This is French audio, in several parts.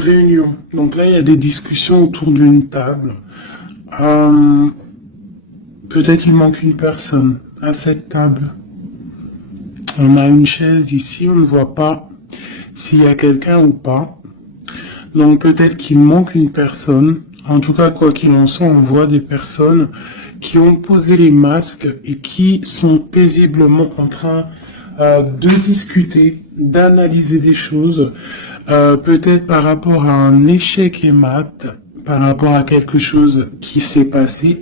réunion. Donc là, il y a des discussions autour d'une table. Peut-être il manque une personne à cette table. On a une chaise ici, on ne voit pas s'il y a quelqu'un ou pas. Donc peut-être qu'il manque une personne. En tout cas, quoi qu'il en soit, on voit des personnes qui ont posé les masques et qui sont paisiblement en train de discuter, d'analyser des choses, peut-être par rapport à un échec et mat, par rapport à quelque chose qui s'est passé.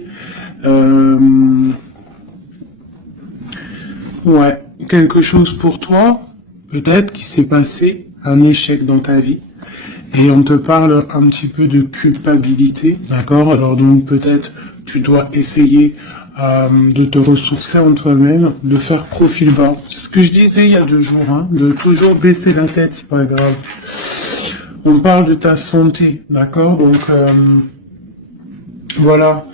Ouais, quelque chose pour toi, peut-être qui s'est passé, un échec dans ta vie. Et on te parle un petit peu de culpabilité, d'accord? Alors donc peut-être tu dois essayer de te ressourcer en toi-même, de faire profil bas. C'est ce que je disais il y a 2 jours, hein, de toujours baisser la tête, c'est pas grave. On parle de ta santé, d'accord? Donc voilà.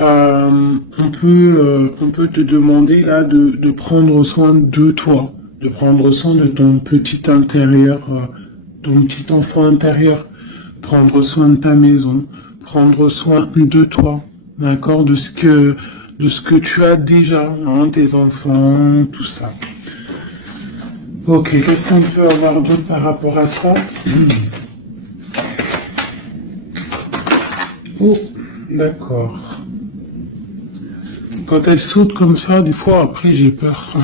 On peut te demander là de prendre soin de toi, de prendre soin de ton petit intérieur, ton petit enfant intérieur, prendre soin de ta maison, prendre soin de toi, d'accord, de ce que tu as déjà, hein, tes enfants, tout ça. Ok, qu'est-ce qu'on peut avoir d'autre par rapport à ça? Oh, d'accord. Quand elle saute comme ça, des fois, après, j'ai peur.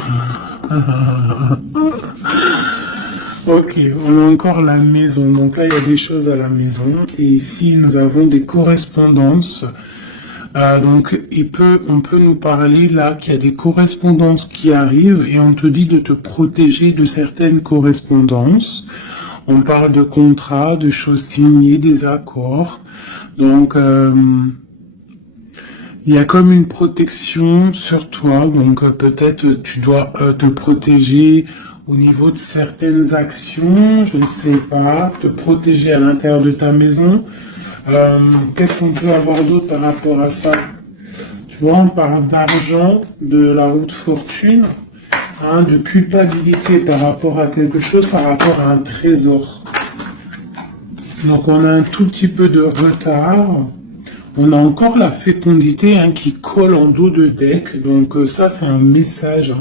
Ok, on a encore la maison. Donc là, il y a des choses à la maison. Et ici, nous avons des correspondances. Donc, on peut nous parler là qu'il y a des correspondances qui arrivent et on te dit de te protéger de certaines correspondances. On parle de contrats, de choses signées, des accords. Donc, il y a comme une protection sur toi, donc peut-être tu dois te protéger au niveau de certaines actions, je ne sais pas, te protéger à l'intérieur de ta maison. Qu'est-ce qu'on peut avoir d'autre par rapport à ça? Tu vois, on parle d'argent, de la route fortune, hein, de culpabilité par rapport à quelque chose, par rapport à un trésor. Donc on a un tout petit peu de retard. On a encore la fécondité, hein, qui colle en dos de deck, donc ça c'est un message.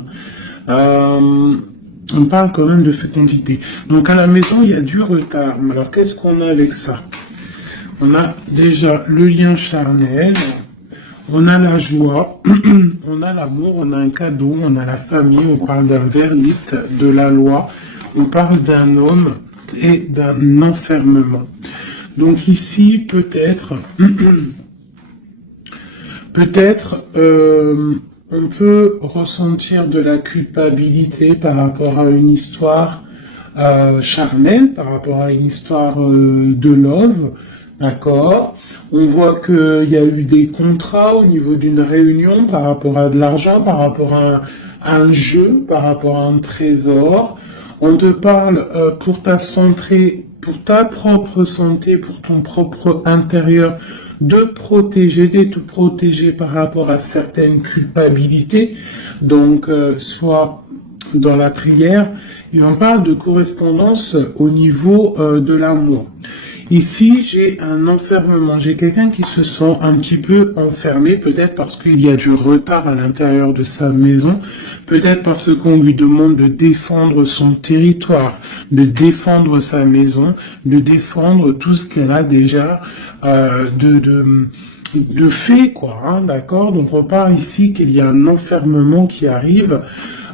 On parle quand même de fécondité. Donc à la maison il y a du retard. Alors qu'est-ce qu'on a avec ça? On a déjà le lien charnel, on a la joie, on a l'amour, on a un cadeau, on a la famille, on parle d'un verdict de la loi, on parle d'un homme et d'un enfermement. Donc ici peut-être... Peut-être on peut ressentir de la culpabilité par rapport à une histoire charnelle, par rapport à une histoire de love, d'accord? On voit qu'il y a eu des contrats au niveau d'une réunion par rapport à de l'argent, par rapport à un jeu, par rapport à un trésor. On te parle pour ta santé, pour ta propre santé, pour ton propre intérieur, de te protéger par rapport à certaines culpabilités, donc soit dans la prière, et on parle de correspondance au niveau de l'amour. Ici, j'ai un enfermement, j'ai quelqu'un qui se sent un petit peu enfermé, peut-être parce qu'il y a du retard à l'intérieur de sa maison, peut-être parce qu'on lui demande de défendre son territoire, de défendre sa maison, de défendre tout ce qu'elle a déjà de fait, quoi, hein, d'accord? Donc on parle ici qu'il y a un enfermement qui arrive.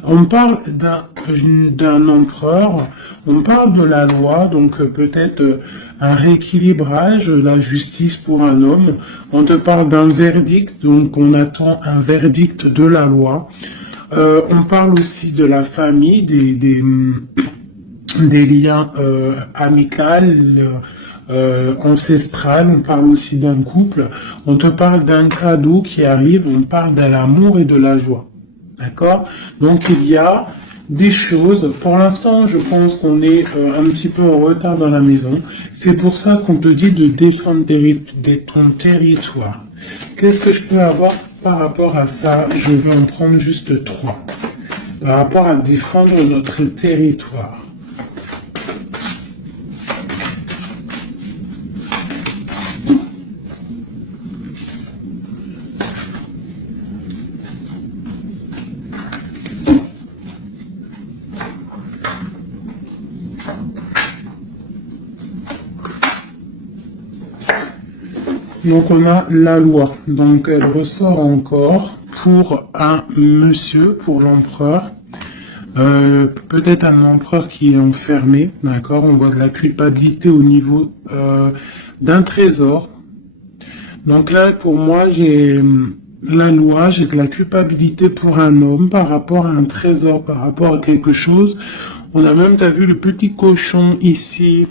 On parle d'un empereur, on parle de la loi, donc peut-être un rééquilibrage, la justice pour un homme. On te parle d'un verdict, donc on attend un verdict de la loi. On parle aussi de la famille, des liens amicaux, ancestral, on parle aussi d'un couple, on te parle d'un cadeau qui arrive, on parle de l'amour et de la joie. D'accord? Donc il y a des choses, pour l'instant je pense qu'on est un petit peu en retard dans la maison, c'est pour ça qu'on te dit de défendre ton territoire. Qu'est-ce que je peux avoir par rapport à ça? Je vais en prendre juste 3. Par rapport à défendre notre territoire. Donc on a la loi. Donc elle ressort encore pour un monsieur, pour l'empereur. Peut-être un empereur qui est enfermé, d'accord. On voit de la culpabilité au niveau d'un trésor. Donc là, pour moi, j'ai la loi, j'ai de la culpabilité pour un homme par rapport à un trésor, par rapport à quelque chose. On a même, t'as vu le petit cochon ici.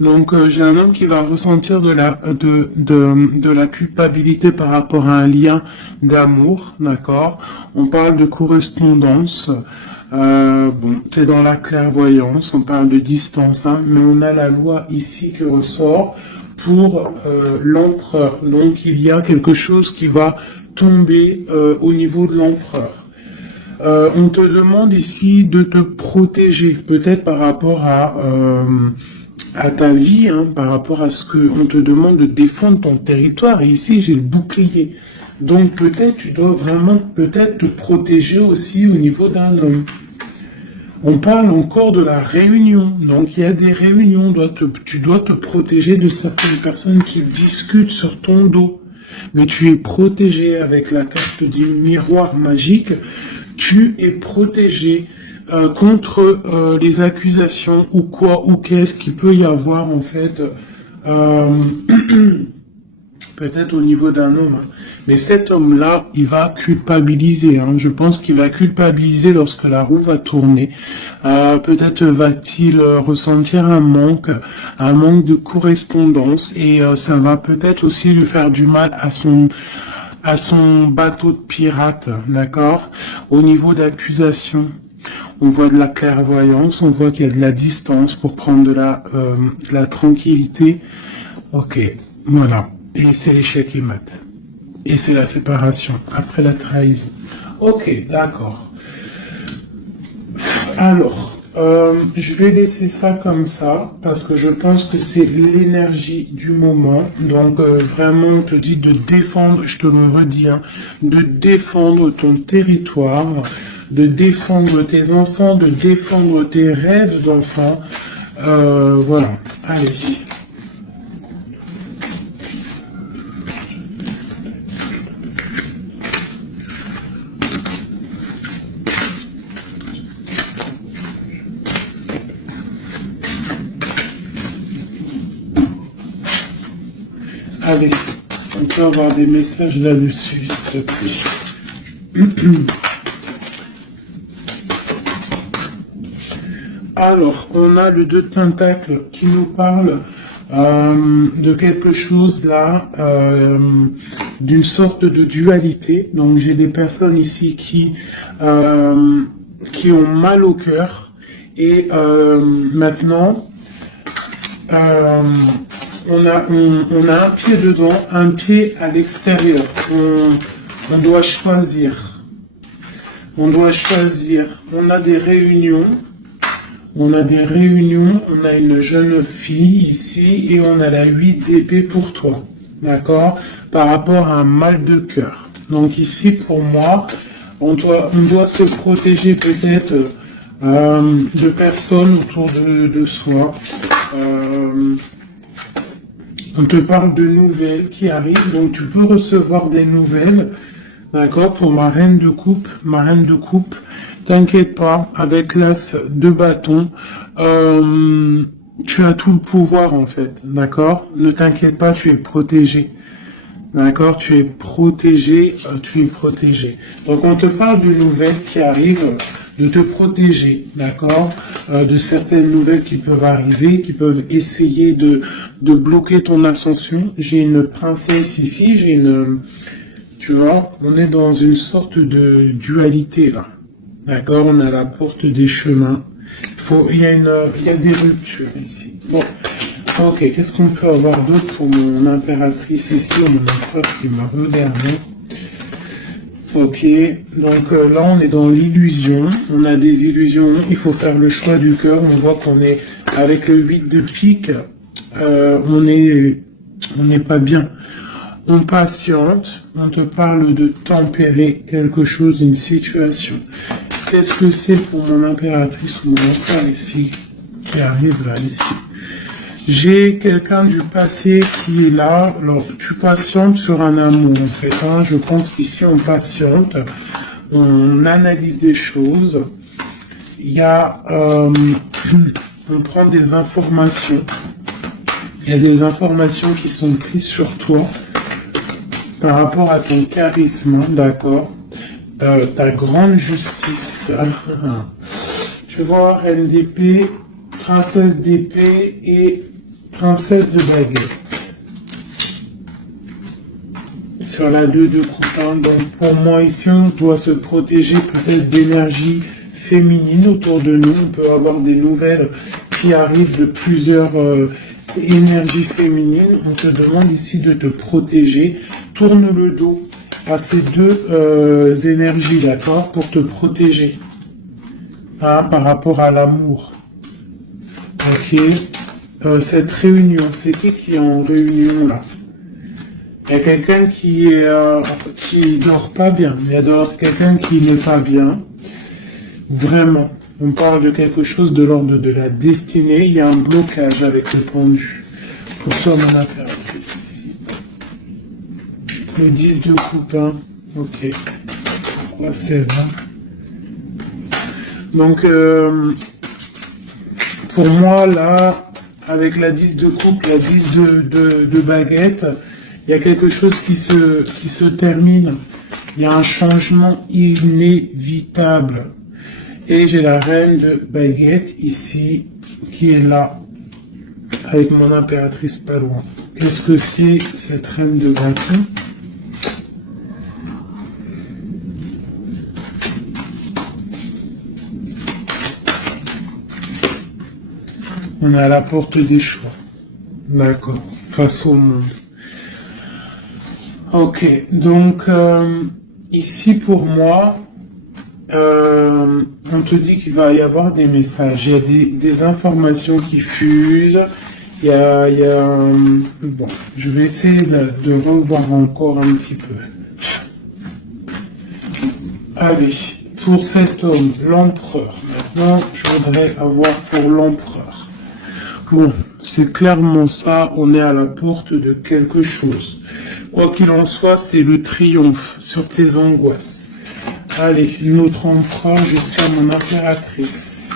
Donc j'ai un homme qui va ressentir de la culpabilité par rapport à un lien d'amour, d'accord. On parle de correspondance. Bon, c'est dans la clairvoyance, on parle de distance, hein, mais on a la loi ici qui ressort pour l'empereur. Donc il y a quelque chose qui va tomber au niveau de l'empereur. On te demande ici de te protéger, peut-être par rapport à ta vie, hein, par rapport à ce que on te demande de défendre ton territoire. Et ici, j'ai le bouclier. Donc peut-être tu dois vraiment peut-être te protéger aussi au niveau d'un homme. On parle encore de la réunion. Donc il y a des réunions. Tu dois te protéger de certaines personnes qui discutent sur ton dos. Mais tu es protégé avec la carte du miroir magique. Tu es protégé contre les accusations ou quoi ou qu'est-ce qu'il peut y avoir en fait. Peut-être au niveau d'un homme. Hein. Mais cet homme-là, il va culpabiliser. Hein. Je pense qu'il va culpabiliser lorsque la roue va tourner. Peut-être va-t-il ressentir un manque de correspondance. Et ça va peut-être aussi lui faire du mal à son bateau de pirate. D'accord. Au niveau d'accusation, on voit de la clairvoyance. On voit qu'il y a de la distance pour prendre de la tranquillité. Ok, voilà. Et c'est l'échec qui mate. Et c'est la séparation, après la trahison. Ok, d'accord. Alors, je vais laisser ça comme ça, parce que je pense que c'est l'énergie du moment. Donc, vraiment, on te dit de défendre, je te le redis, hein, de défendre ton territoire, de défendre tes enfants, de défendre tes rêves d'enfants. Voilà, allez. Allez, on peut avoir des messages là-dessus, s'il te plaît. Alors, on a le 2 de Pentacle qui nous parle de quelque chose là, d'une sorte de dualité. Donc, j'ai des personnes ici qui ont mal au cœur. Et maintenant, on a un pied dedans, un pied à l'extérieur. On doit choisir. On doit choisir. On a des réunions. On a une jeune fille ici et on a la 8 d'épée pour toi. D'accord? Par rapport à un mal de cœur. Donc ici, pour moi, on doit se protéger peut-être de personnes autour de soi. On te parle de nouvelles qui arrivent, donc tu peux recevoir des nouvelles, d'accord, pour ma reine de coupe, t'inquiète pas, avec l'as de bâton, tu as tout le pouvoir en fait, d'accord, ne t'inquiète pas, tu es protégé. D'accord, tu es protégé. Donc on te parle d'une nouvelle qui arrive, de te protéger, d'accord, de certaines nouvelles qui peuvent arriver, qui peuvent essayer de bloquer ton ascension. J'ai une princesse ici, tu vois, on est dans une sorte de dualité là, d'accord, on a la porte des chemins. Il y a des ruptures ici. Bon. Ok, qu'est-ce qu'on peut avoir d'autre pour mon impératrice ici, ou mon empereur qui m'a regardé? Ok, donc là on est dans l'illusion, on a des illusions, il faut faire le choix du cœur, on voit qu'on est avec le 8 de pique, on n'est pas bien. On patiente, on te parle de tempérer quelque chose, une situation. Qu'est-ce que c'est pour mon impératrice ou mon empereur ici, qui arrive là, ici? J'ai quelqu'un du passé qui est là. Alors, tu patientes sur un amour, en fait. Hein. Je pense qu'ici, on patiente. On analyse des choses. Il y a... on prend des informations. Il y a des informations qui sont prises sur toi par rapport à ton charisme, d'accord, ta grande justice. Tu vois, reine d'épée, princesse d'épée et princesse de baguette. Sur la 2 de coupe, hein. Donc pour moi ici, on doit se protéger peut-être d'énergie féminine autour de nous. On peut avoir des nouvelles qui arrivent de plusieurs énergies féminines. On te demande ici de te protéger. Tourne le dos à ces deux énergies, d'accord, pour te protéger, hein, par rapport à l'amour. Ok. Cette réunion, c'est qui est en réunion là? Il y a quelqu'un qui dort pas bien. Il y a dehors quelqu'un qui n'est pas bien. Vraiment. On parle de quelque chose de l'ordre de la destinée. Il y a un blocage avec le pendu. Pour ça, mon impératrice ici. Le 10 de coupe, hein. Ok. Pourquoi c'est vrai? Donc, pour moi, là, avec la 10 de coupe, la 10 de baguette, il y a quelque chose qui se termine. Il y a un changement inévitable. Et j'ai la reine de baguette ici, qui est là, avec mon impératrice pas loin. Qu'est-ce que c'est cette reine de bâton? On est à la porte des choix. D'accord. Face au monde. Ok. Donc, ici pour moi, on te dit qu'il va y avoir des messages. Il y a des informations qui fusent. Bon, je vais essayer de revoir encore un petit peu. Allez, pour cet homme, l'empereur. Maintenant, je voudrais avoir pour l'empereur. Bon, c'est clairement ça, on est à la porte de quelque chose. Quoi qu'il en soit, c'est le triomphe sur tes angoisses. Allez, notre empereur jusqu'à mon impératrice.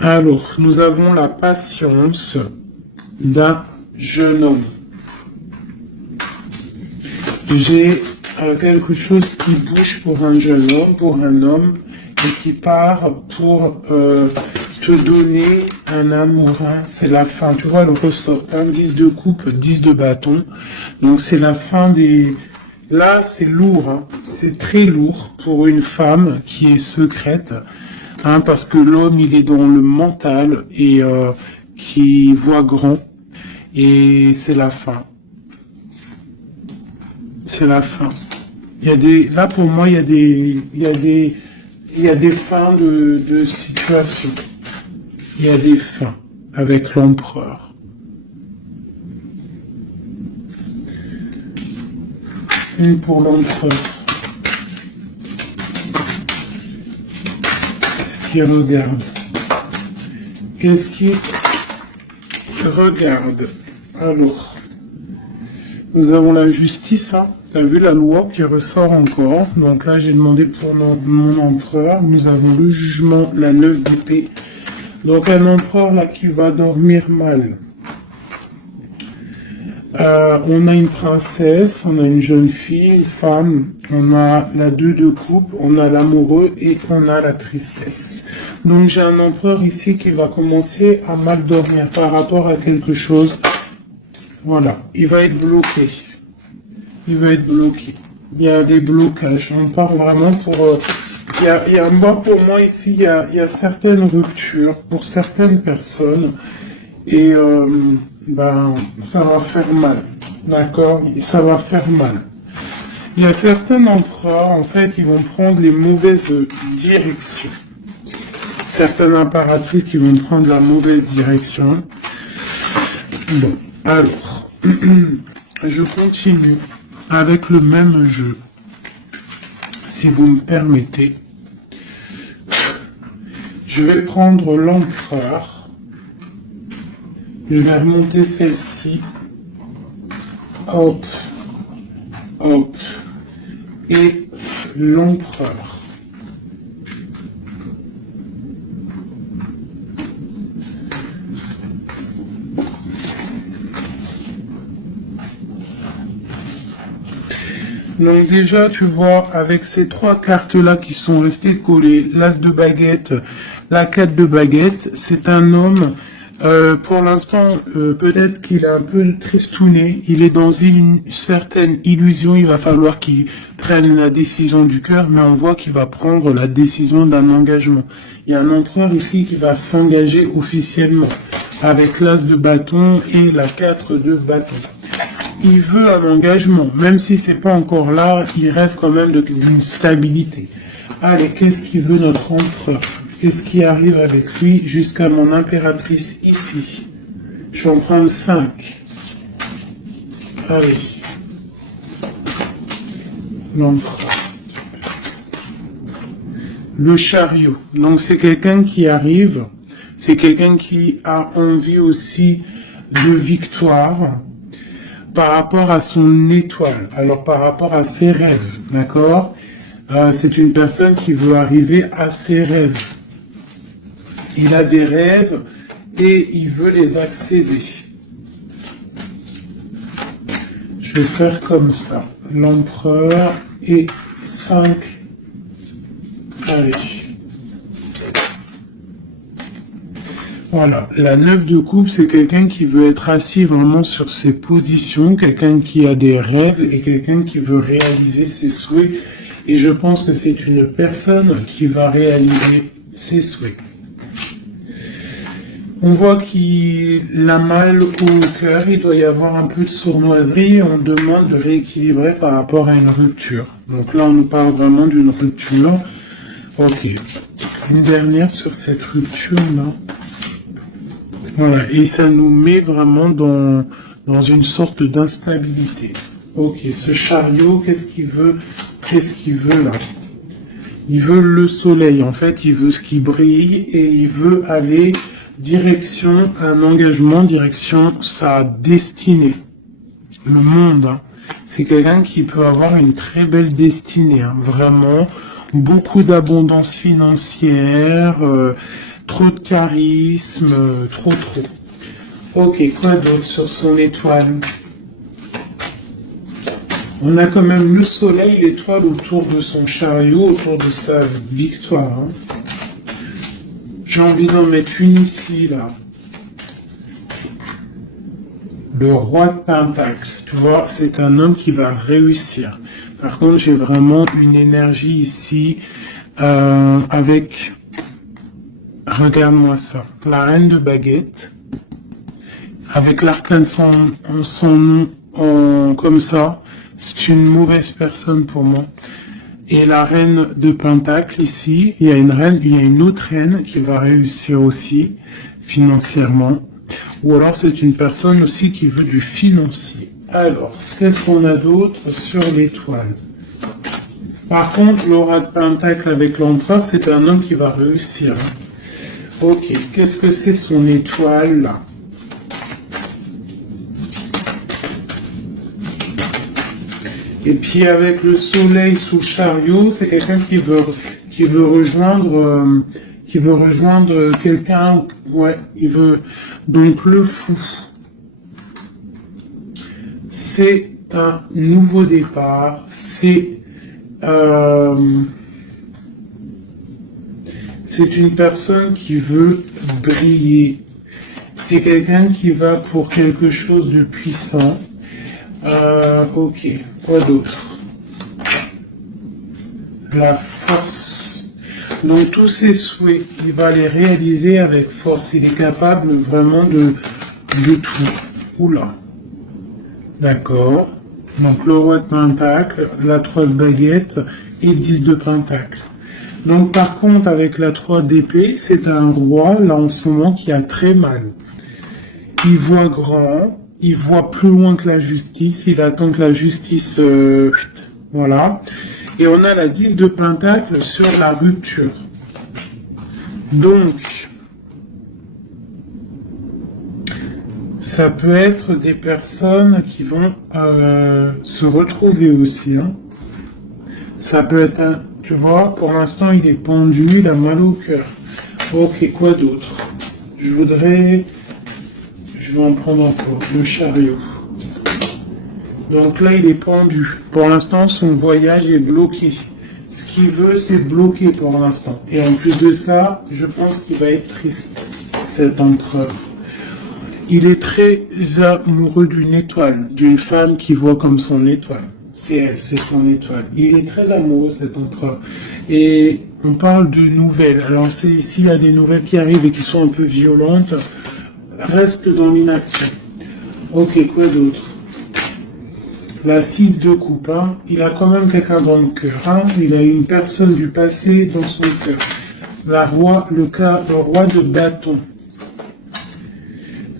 Alors, nous avons la patience d'un jeune homme. J'ai quelque chose qui bouge pour un jeune homme, pour un homme, et qui part pour te donner un amour. Hein. C'est la fin. Tu vois, le ressort. Hein, 10 de coupe, 10 de bâton. Donc, c'est la fin des... Là, c'est lourd. Hein. C'est très lourd pour une femme qui est secrète. Hein, parce que l'homme, il est dans le mental et qui voit grand. Et c'est la fin. C'est la fin. Il y a des... Là, pour moi, il y a des fins de situation. Il y a des fins avec l'empereur. Et pour l'empereur. Qu'est-ce qu'il regarde? Qu'est-ce qu'il regarde? Alors, nous avons la justice, hein. Tu as vu la loi qui ressort encore. Donc là, j'ai demandé pour mon empereur. Nous avons le jugement, la 9 d'épée. Donc un empereur là qui va dormir mal. On a une princesse, on a une jeune fille, une femme, on a la 2 de coupe, on a l'amoureux et on a la tristesse. Donc j'ai un empereur ici qui va commencer à mal dormir par rapport à quelque chose. Voilà, il va être bloqué. Il va être bloqué. Il y a des blocages. On part vraiment pour... pour moi ici, il y a certaines ruptures pour certaines personnes. Et ça va faire mal. D'accord? Ça va faire mal. Il y a certains empereurs, en fait, qui vont prendre les mauvaises directions. Certaines impératrices qui vont prendre la mauvaise direction. Bon, alors, je continue avec le même jeu, si vous me permettez. Je vais prendre l'empereur Je vais remonter celle-ci. Hop, hop. Et l'empereur. Donc déjà, tu vois, avec ces trois cartes-là qui sont restées collées, l'As de baguette, la 4 de baguette, c'est un homme, pour l'instant, peut-être qu'il est un peu tristouné, il est dans une certaine illusion, il va falloir qu'il prenne la décision du cœur, mais on voit qu'il va prendre la décision d'un engagement. Il y a un empereur ici qui va s'engager officiellement, avec l'As de bâton et la 4 de bâton. Il veut un engagement, même si c'est pas encore là, il rêve quand même d'une stabilité. Allez, qu'est-ce qu'il veut notre empereur? Qu'est-ce qui arrive avec lui jusqu'à mon impératrice ici? Je vais en prendre 5. Allez. L'empereur. Le chariot. Donc c'est quelqu'un qui arrive, c'est quelqu'un qui a envie aussi de victoire, par rapport à son étoile, alors par rapport à ses rêves, d'accord? C'est une personne qui veut arriver à ses rêves. Il a des rêves et il veut les accéder. Je vais faire comme ça. L'empereur et 5. Allez. Voilà, la 9 de coupe, c'est quelqu'un qui veut être assis vraiment sur ses positions, quelqu'un qui a des rêves et quelqu'un qui veut réaliser ses souhaits. Et je pense que c'est une personne qui va réaliser ses souhaits. On voit qu'il a mal au cœur, il doit y avoir un peu de sournoiserie et on demande de rééquilibrer par rapport à une rupture. Donc là, on nous parle vraiment d'une rupture. Ok, une dernière sur cette rupture-là. Voilà, et ça nous met vraiment dans une sorte d'instabilité. Ok, ce chariot, qu'est-ce qu'il veut? Qu'est-ce qu'il veut là? Il veut le soleil, en fait, il veut ce qui brille et il veut aller direction un engagement, direction sa destinée. Le monde, hein. C'est quelqu'un qui peut avoir une très belle destinée, hein. Vraiment, beaucoup d'abondance financière, trop de charisme, trop. Ok, quoi d'autre sur son étoile? On a quand même le soleil, l'étoile autour de son chariot, autour de sa victoire. Hein. J'ai envie d'en mettre une ici, là. Le roi de Pentacle. Tu vois, c'est un homme qui va réussir. Par contre, j'ai vraiment une énergie ici avec... Regarde-moi ça. La reine de baguette. Avec l'arcane son nom comme ça. C'est une mauvaise personne pour moi. Et la reine de Pentacle ici. Il y a une autre reine qui va réussir aussi financièrement. Ou alors c'est une personne aussi qui veut du financier. Alors, qu'est-ce qu'on a d'autre sur l'étoile? Par contre, l'aura de Pentacle avec l'empereur, c'est un homme qui va réussir. Ok, qu'est-ce que c'est son étoile là? Et puis avec le soleil sous le chariot, c'est quelqu'un qui veut rejoindre quelqu'un. Ouais, il veut donc le fou. C'est un nouveau départ. C'est une personne qui veut briller. C'est quelqu'un qui va pour quelque chose de puissant. Ok, quoi d'autre? La force. Donc tous ses souhaits, il va les réaliser avec force. Il est capable vraiment de tout. Oula. D'accord. Donc le roi de Pentacle, la 3 de baguette et 10 de Pentacle. Donc par contre avec la 3 d'épée, c'est un roi là en ce moment qui a très mal. Il voit grand, il voit plus loin que la justice, il attend que la justice... voilà. Et on a la 10 de Pentacle sur la rupture. Donc, Ça peut être des personnes qui vont se retrouver aussi. Hein. Ça peut être un... Tu vois, pour l'instant, il est pendu, il a mal au cœur. Ok, quoi d'autre? Je vais en prendre encore. Le chariot. Donc là, il est pendu. Pour l'instant, son voyage est bloqué. Ce qu'il veut, c'est bloquer pour l'instant. Et en plus de ça, je pense qu'il va être triste, cet empereur. Il est très amoureux d'une étoile, d'une femme qui voit comme son étoile. C'est elle, c'est son étoile. Il est très amoureux, cet empereur. Et on parle de nouvelles. Alors, s'il y a des nouvelles qui arrivent et qui sont un peu violentes, reste dans l'inaction. Ok, quoi d'autre? La 6 de coupe, hein. Il a quand même quelqu'un dans le cœur. Hein. Il a une personne du passé dans son cœur. Le roi de bâton.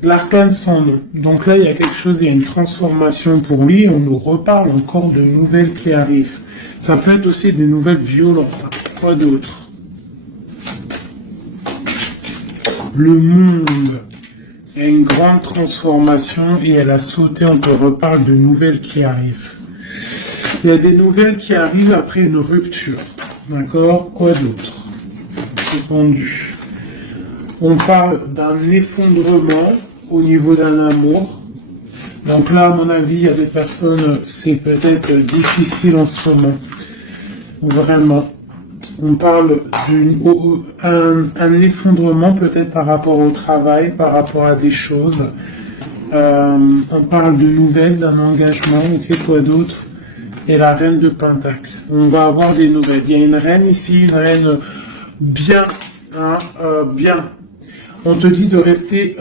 L'arcane sans nom. Donc là, il y a quelque chose, il y a une transformation pour lui. On nous reparle encore de nouvelles qui arrivent. Ça peut être aussi des nouvelles violentes. Quoi d'autre? Le monde. Il y a une grande transformation et elle a sauté. On te reparle de nouvelles qui arrivent. Il y a des nouvelles qui arrivent après une rupture. D'accord? Quoi d'autre? C'est pendu. On parle d'un effondrement au niveau d'un amour. Donc là, à mon avis, il y a des personnes, c'est peut-être difficile en ce moment. Vraiment. On parle d'un effondrement peut-être par rapport au travail, par rapport à des choses. On parle de nouvelles, d'un engagement, ok, quoi d'autre? Et la reine de Pentacle. On va avoir des nouvelles. Il y a une reine ici, une reine bien, hein, bien. On te dit de rester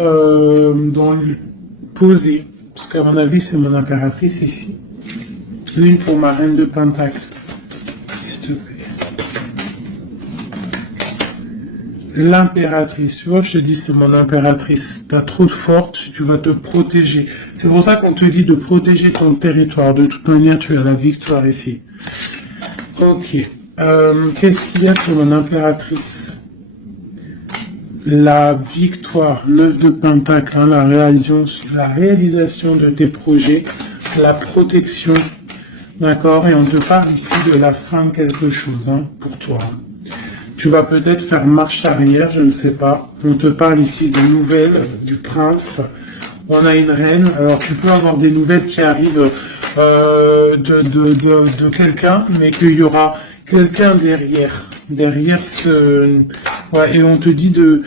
posé, parce qu'à mon avis, c'est mon impératrice ici. Une pour ma reine de Pentacle, s'il te plaît. L'impératrice, tu vois, je te dis, c'est mon impératrice. T'as trop de force, tu vas te protéger. C'est pour ça qu'on te dit de protéger ton territoire. De toute manière, tu as la victoire ici. Ok. Qu'est-ce qu'il y a sur mon impératrice? La victoire, l'œuf de Pentacle, hein, la réalisation de tes projets, la protection, d'accord? Et on te parle ici de la fin de quelque chose, hein, pour toi. Tu vas peut-être faire marche arrière, je ne sais pas. On te parle ici de nouvelles du prince. On a une reine. Alors tu peux avoir des nouvelles qui arrivent de quelqu'un, mais qu'il y aura quelqu'un derrière ce... Ouais, et on te dit que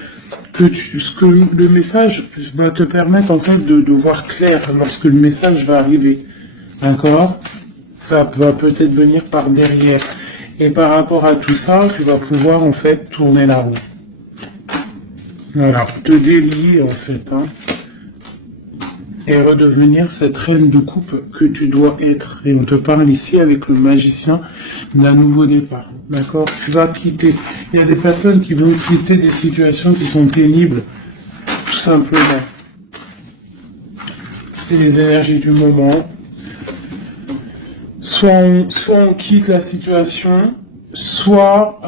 le message va te permettre en fait de voir clair lorsque le message va arriver. D'accord? Ça va peut-être venir par derrière. Et par rapport à tout ça, tu vas pouvoir en fait tourner la roue. Voilà, te délier en fait, hein. Et redevenir cette reine de coupe que tu dois être. Et on te parle ici avec le magicien d'un nouveau départ. D'accord? Tu vas quitter. Il y a des personnes qui vont quitter des situations qui sont pénibles. Tout simplement. C'est les énergies du moment. Soit on quitte la situation, soit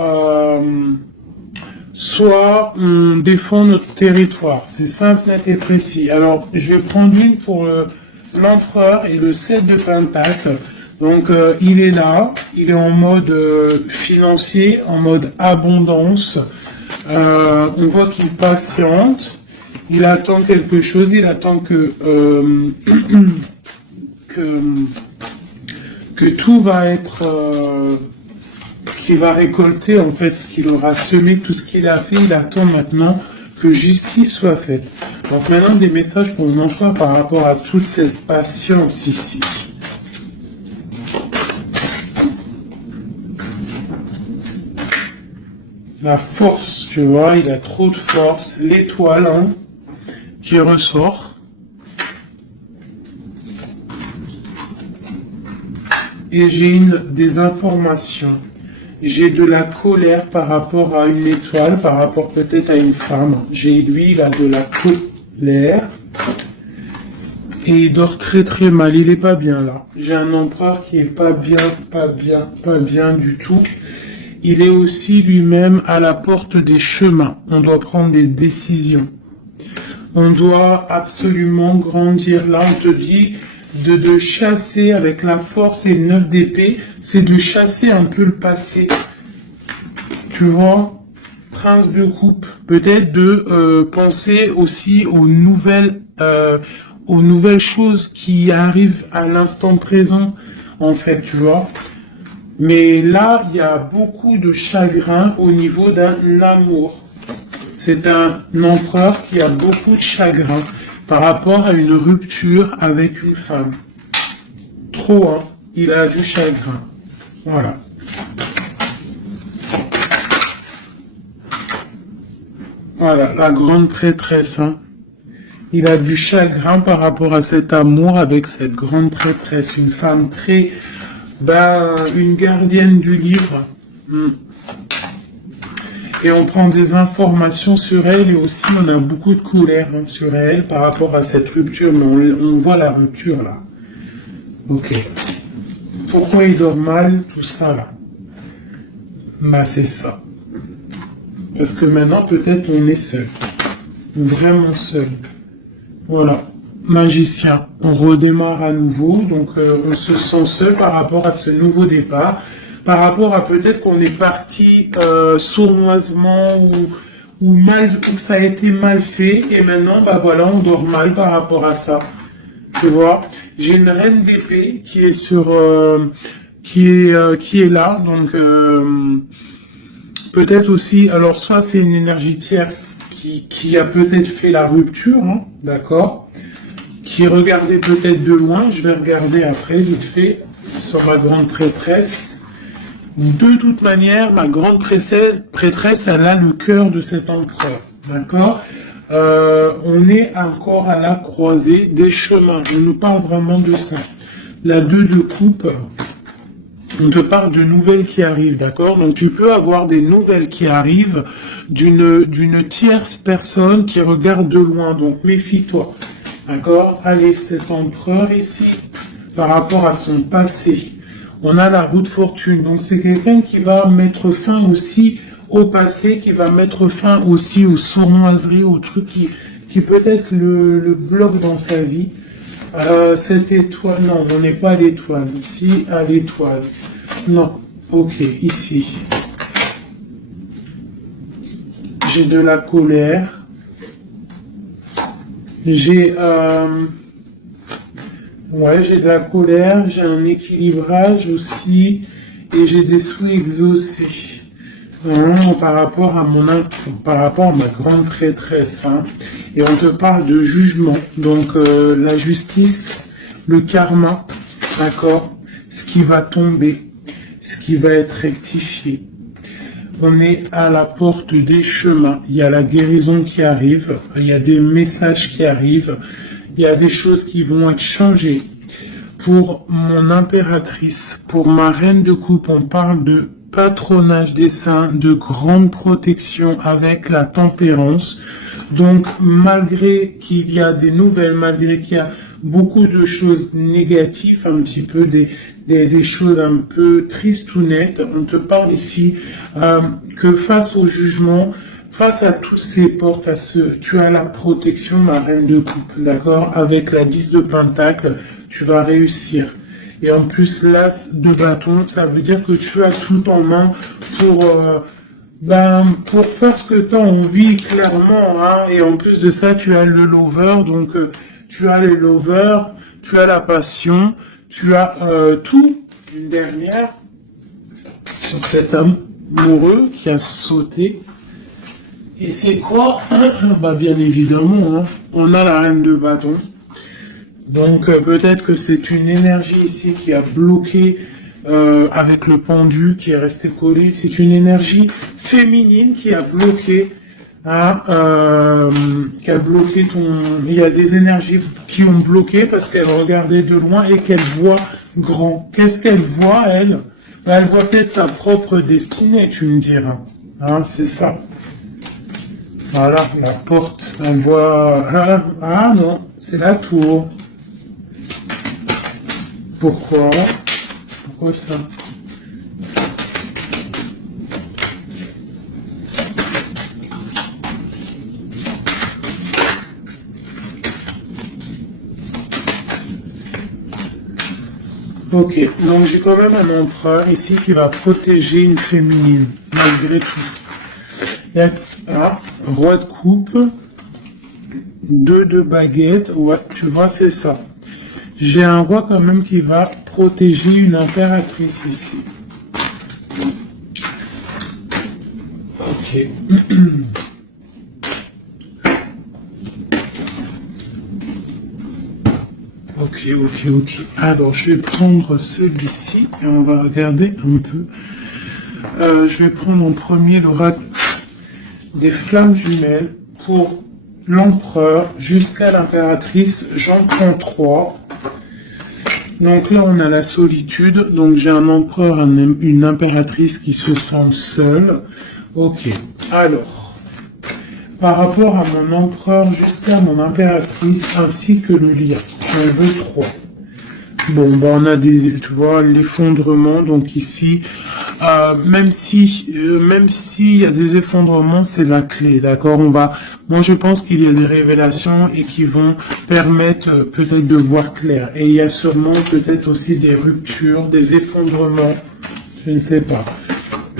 on défend notre territoire. C'est simple, net et précis. Alors, je vais prendre une pour l'empereur et le 7 de Pentacle. Donc, il est là, il est en mode financier, en mode abondance. On voit qu'il patiente, il attend quelque chose, il attend que tout va être... qu'il va récolter en fait ce qu'il aura semé, tout ce qu'il a fait, il attend maintenant que justice soit faite. Donc maintenant des messages pour mon emploi par rapport à toute cette patience ici. La force, tu vois, il a trop de force, l'étoile hein, qui ressort. Et j'ai des informations. J'ai de la colère par rapport à une étoile, par rapport peut-être à une femme. Lui, il a de la colère. Et il dort très très mal, il est pas bien là. J'ai un empereur qui est pas bien du tout. Il est aussi lui-même à la porte des chemins. On doit prendre des décisions. On doit absolument grandir. Là, on te dit de chasser avec la force et le 9 d'épée, c'est de chasser un peu le passé. Tu vois, Prince de coupe, peut-être de penser aussi aux nouvelles choses qui arrivent à l'instant présent, en fait, tu vois. Mais là, il y a beaucoup de chagrin au niveau d'un amour. C'est un empereur qui a beaucoup de chagrin par rapport à une rupture avec une femme. Trop, hein. Il a du chagrin. Voilà. Voilà, la grande prêtresse, hein. Il a du chagrin par rapport à cet amour avec cette grande prêtresse. Une femme très... une gardienne du livre. Et on prend des informations sur elle et aussi on a beaucoup de colère sur elle par rapport à cette rupture. Mais on voit la rupture là. Ok. Pourquoi il dort mal, tout ça là? Bah c'est ça. Parce que maintenant peut-être on est seul. Vraiment seul. Voilà. Magicien. On redémarre à nouveau. Donc on se sent seul par rapport à ce nouveau départ. Par rapport à peut-être qu'on est parti sournoisement ou ça a été mal fait et maintenant voilà on dort mal par rapport à ça. Tu vois, j'ai une reine d'épée qui est qui est là, donc peut-être aussi, alors soit c'est une énergie tierce qui a peut-être fait la rupture, hein, d'accord, qui regardait peut-être de loin, je vais regarder après vite fait sur ma grande prêtresse. De toute manière, ma grande prêtresse, elle a le cœur de cet empereur, d'accord. On est encore à la croisée des chemins, on nous parle vraiment de ça. La 2 de coupe, on te parle de nouvelles qui arrivent, d'accord. Donc tu peux avoir des nouvelles qui arrivent d'une tierce personne qui regarde de loin, donc méfie-toi, d'accord. Allez, cet empereur ici, par rapport à son passé, on a la roue de fortune, donc c'est quelqu'un qui va mettre fin aussi au passé, qui va mettre fin aussi aux sournoiseries, aux trucs qui peut-être le bloquent dans sa vie. Cette étoile, non, on n'est pas à l'étoile, ici, à l'étoile. Non, ok, ici. J'ai de la colère. J'ai de la colère, j'ai un équilibrage aussi, et j'ai des souhaits exaucés. Vraiment par rapport à ma grande prêtresse, hein. Et on te parle de jugement, donc la justice, le karma, d'accord, ce qui va tomber, ce qui va être rectifié. On est à la porte des chemins, il y a la guérison qui arrive, il y a des messages qui arrivent, il y a des choses qui vont être changées. Pour mon impératrice, pour ma reine de coupe, on parle de patronage des saints, de grande protection avec la tempérance. Donc, malgré qu'il y a des nouvelles, malgré qu'il y a beaucoup de choses négatives, un petit peu des choses un peu tristounettes, on te parle ici que face au jugement, face à toutes ces portes, tu as la protection, ma reine de coupe, d'accord? Avec la 10 de pentacle, tu vas réussir. Et en plus, l'as de bâton, ça veut dire que tu as tout en main pour faire ce que tu as envie, clairement, hein. Et en plus de ça, tu as le lover, donc tu as les lovers, tu as la passion, tu as tout. Une dernière sur cet homme amoureux qui a sauté. Et c'est quoi? Bien évidemment, hein, on a la reine de bâton. Donc peut-être que c'est une énergie ici qui a bloqué avec le pendu qui est resté collé. C'est une énergie féminine qui a bloqué, hein, Il y a des énergies qui ont bloqué parce qu'elle regardait de loin et qu'elle voit grand. Qu'est-ce qu'elle voit, elle? Elle voit peut-être sa propre destinée, tu me diras. Hein, c'est ça. Voilà, la porte, on voit... Ah non, c'est la tour. Pourquoi? Pourquoi ça? Ok, donc j'ai quand même un empereur ici qui va protéger une féminine, malgré tout. Il y a roi de coupe, 2 de baguette, ouais, tu vois, c'est ça. J'ai un roi quand même qui va protéger une impératrice ici. Ok. Ok. Alors, je vais prendre celui-ci et on va regarder un peu. Je vais prendre en premier l'oracle des flammes jumelles pour l'empereur jusqu'à l'impératrice. J'en prends 3. Donc là, on a la solitude. Donc j'ai un empereur, une impératrice qui se sent seule. Ok. Alors, par rapport à mon empereur jusqu'à mon impératrice ainsi que le lien, j'en veux 3. Bon, ben on a des, tu vois, l'effondrement. Donc ici, même s'il y a des effondrements, c'est la clé, d'accord. Moi je pense qu'il y a des révélations et qui vont permettre peut-être de voir clair. Et il y a sûrement peut-être aussi des ruptures, des effondrements, je ne sais pas.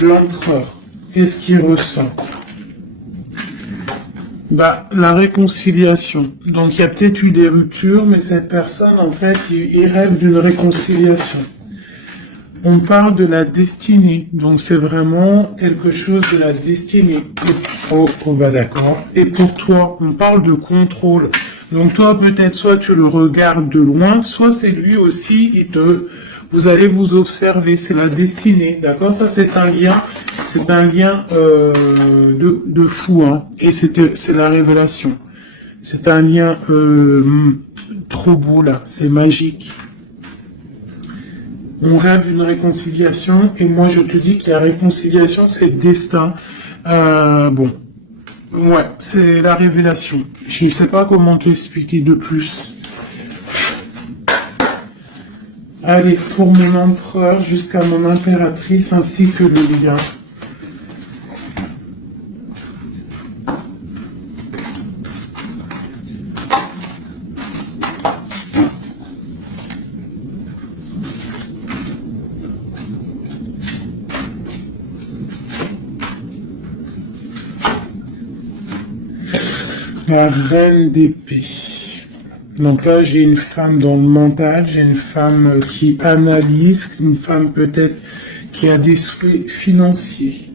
L'empereur, qu'est-ce qu'il ressent? Bah, la réconciliation. Donc, il y a peut-être eu des ruptures, mais cette personne, en fait, il rêve d'une réconciliation. On parle de la destinée. Donc, c'est vraiment quelque chose de la destinée. Bah, d'accord. Et pour toi, on parle de contrôle. Donc, toi, peut-être, soit tu le regardes de loin, soit c'est lui aussi, vous allez vous observer. C'est la destinée. D'accord? Ça, c'est un lien de fou, hein. Et c'est la révélation. C'est un lien trop beau là, c'est magique. On rêve d'une réconciliation et moi je te dis que la réconciliation c'est le destin. Bon, ouais, c'est la révélation. Je ne sais pas comment t'expliquer de plus. Allez, pour mon empereur jusqu'à mon impératrice ainsi que le lien. La reine d'épée. Donc là, j'ai une femme dans le mental, j'ai une femme qui analyse, une femme peut-être qui a des souhaits financiers.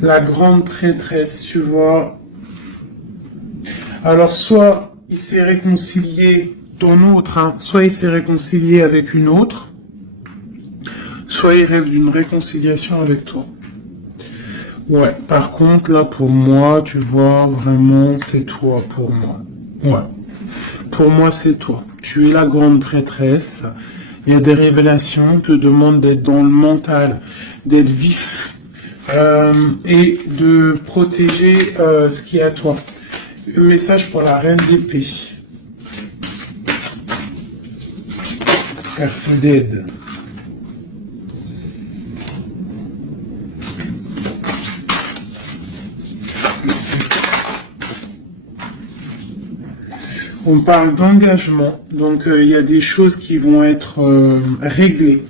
La grande prêtresse, tu vois. Alors, soit il s'est réconcilié, ton autre, hein, soit il s'est réconcilié avec une autre, soit il rêve d'une réconciliation avec toi. Ouais, par contre, là, pour moi, tu vois, vraiment, c'est toi, pour moi. Ouais. Pour moi, c'est toi. Tu es la grande prêtresse. Il y a des révélations, on te demande d'être dans le mental, d'être vif, et de protéger ce qui est à toi. Un message pour la reine d'épée. Carte d'aide. On parle d'engagement, donc il y a des choses qui vont être réglées.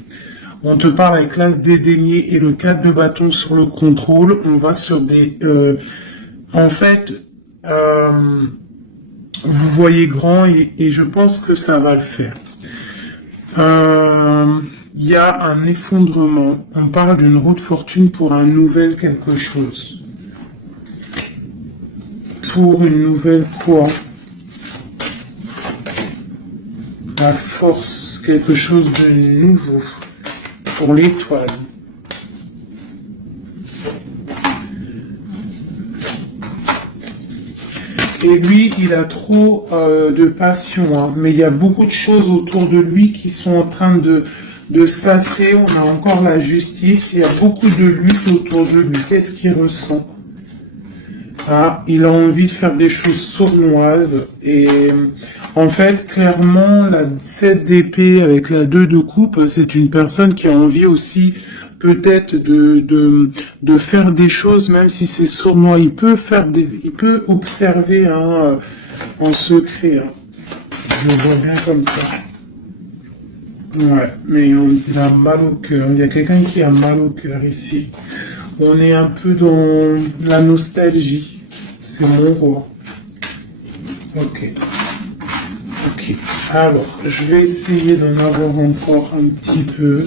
On te parle avec l'as dédaigné et le 4 de bâton sur le contrôle. On va sur des... en fait, vous voyez grand et je pense que ça va le faire. Il y a un effondrement. On parle d'une roue de fortune pour un nouvel quelque chose. Pour une nouvelle quoi? La force, quelque chose de nouveau pour l'étoile. Et lui, il a trop de passion, hein, mais il y a beaucoup de choses autour de lui qui sont en train de se passer. On a encore la justice, il y a beaucoup de lutte autour de lui. Qu'est-ce qu'il ressent? Ah, il a envie de faire des choses sournoises et en fait, clairement, la 7 d'épée avec la 2 de coupe, c'est une personne qui a envie aussi peut-être de faire des choses, même si c'est sournois. Il peut observer en secret. Hein. Je le vois bien comme ça. Ouais, mais on a mal au cœur. Il y a quelqu'un qui a mal au cœur ici. On est un peu dans la nostalgie. C'est mon roi. Ok. Ok. Alors, je vais essayer d'en avoir encore un petit peu.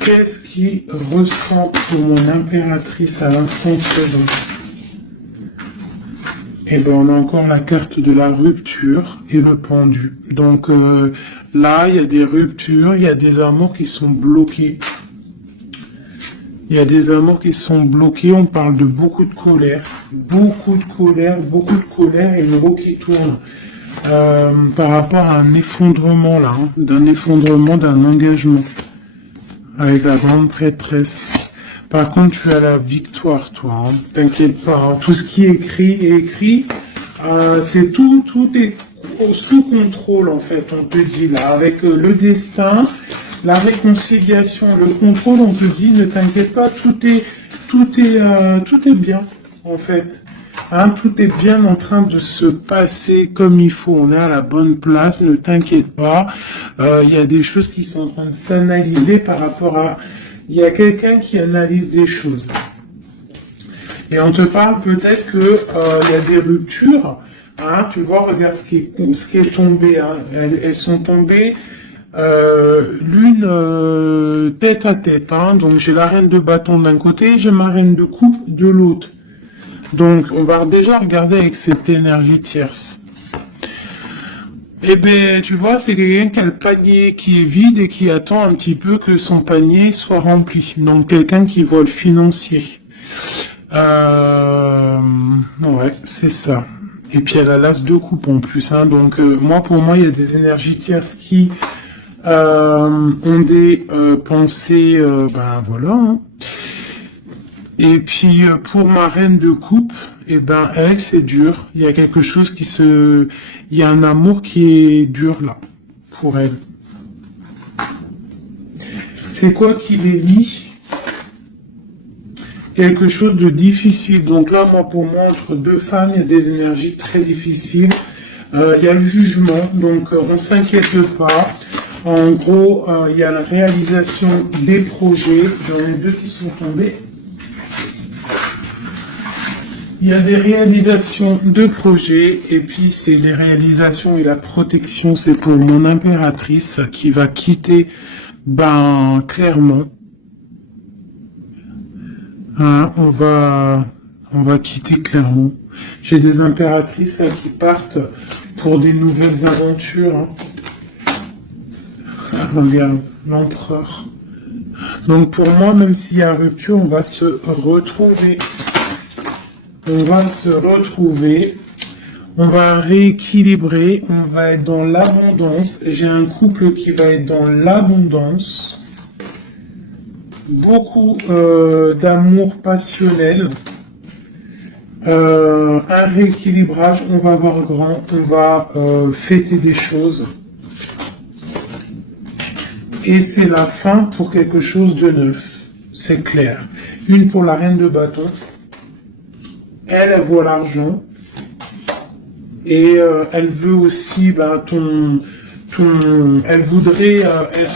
Qu'est-ce qui ressent pour mon impératrice à l'instant présent? Et ben on a encore la carte de la rupture et le pendu. Donc là, il y a des ruptures, il y a des amours qui sont bloqués. Il y a des amours qui sont bloqués, on parle de beaucoup de colère et une roue qui tourne. Par rapport à un effondrement là, hein, d'un effondrement d'un engagement. Avec la grande prêtresse. Par contre, tu as la victoire, toi. Hein. T'inquiète pas. Hein. Tout ce qui est écrit, c'est tout est sous contrôle, en fait, on te dit là. Avec le destin, la réconciliation, le contrôle, on te dit, ne t'inquiète pas, tout est bien, en fait. Hein, tout est bien en train de se passer comme il faut. On est à la bonne place, ne t'inquiète pas. Il y a des choses qui sont en train de s'analyser par rapport à... Il y a quelqu'un qui analyse des choses. Et on te parle peut-être que il y a des ruptures. Hein, tu vois, regarde ce qui est tombé. Hein. Elles sont tombées l'une tête à tête. Hein. Donc j'ai la reine de bâton d'un côté, j'ai ma reine de coupe de l'autre. Donc, on va déjà regarder avec cette énergie tierce. Eh bien, tu vois, c'est quelqu'un qui a le panier qui est vide et qui attend un petit peu que son panier soit rempli. Donc, quelqu'un qui voit le financier. Ouais, c'est ça. Et puis, elle a l'as de coupe en plus. Hein. Donc, pour moi, il y a des énergies tierces qui ont des pensées, voilà. Hein. Et puis pour ma reine de coupe, eh ben elle c'est dur. Il y a quelque chose il y a un amour qui est dur là pour elle. C'est quoi qui les lie? Quelque chose de difficile. Donc là, pour moi, entre deux femmes, il y a des énergies très difficiles. Il y a le jugement, donc on s'inquiète pas. En gros, il y a la réalisation des projets. J'en ai deux qui sont tombés. Il y a des réalisations de projets, et puis c'est les réalisations et la protection, c'est pour mon impératrice qui va quitter, clairement. Hein, on va quitter clairement. J'ai des impératrices là, qui partent pour des nouvelles aventures. Hein. Ah, regarde, l'empereur. Donc pour moi, même s'il y a rupture, on va se retrouver. On va se retrouver, on va rééquilibrer, on va être dans l'abondance. J'ai un couple qui va être dans l'abondance, beaucoup d'amour passionnel, un rééquilibrage, on va voir grand, on va fêter des choses. Et c'est la fin pour quelque chose de neuf, c'est clair. Une pour la reine de bâton. Elle voit l'argent et elle veut aussi elle voudrait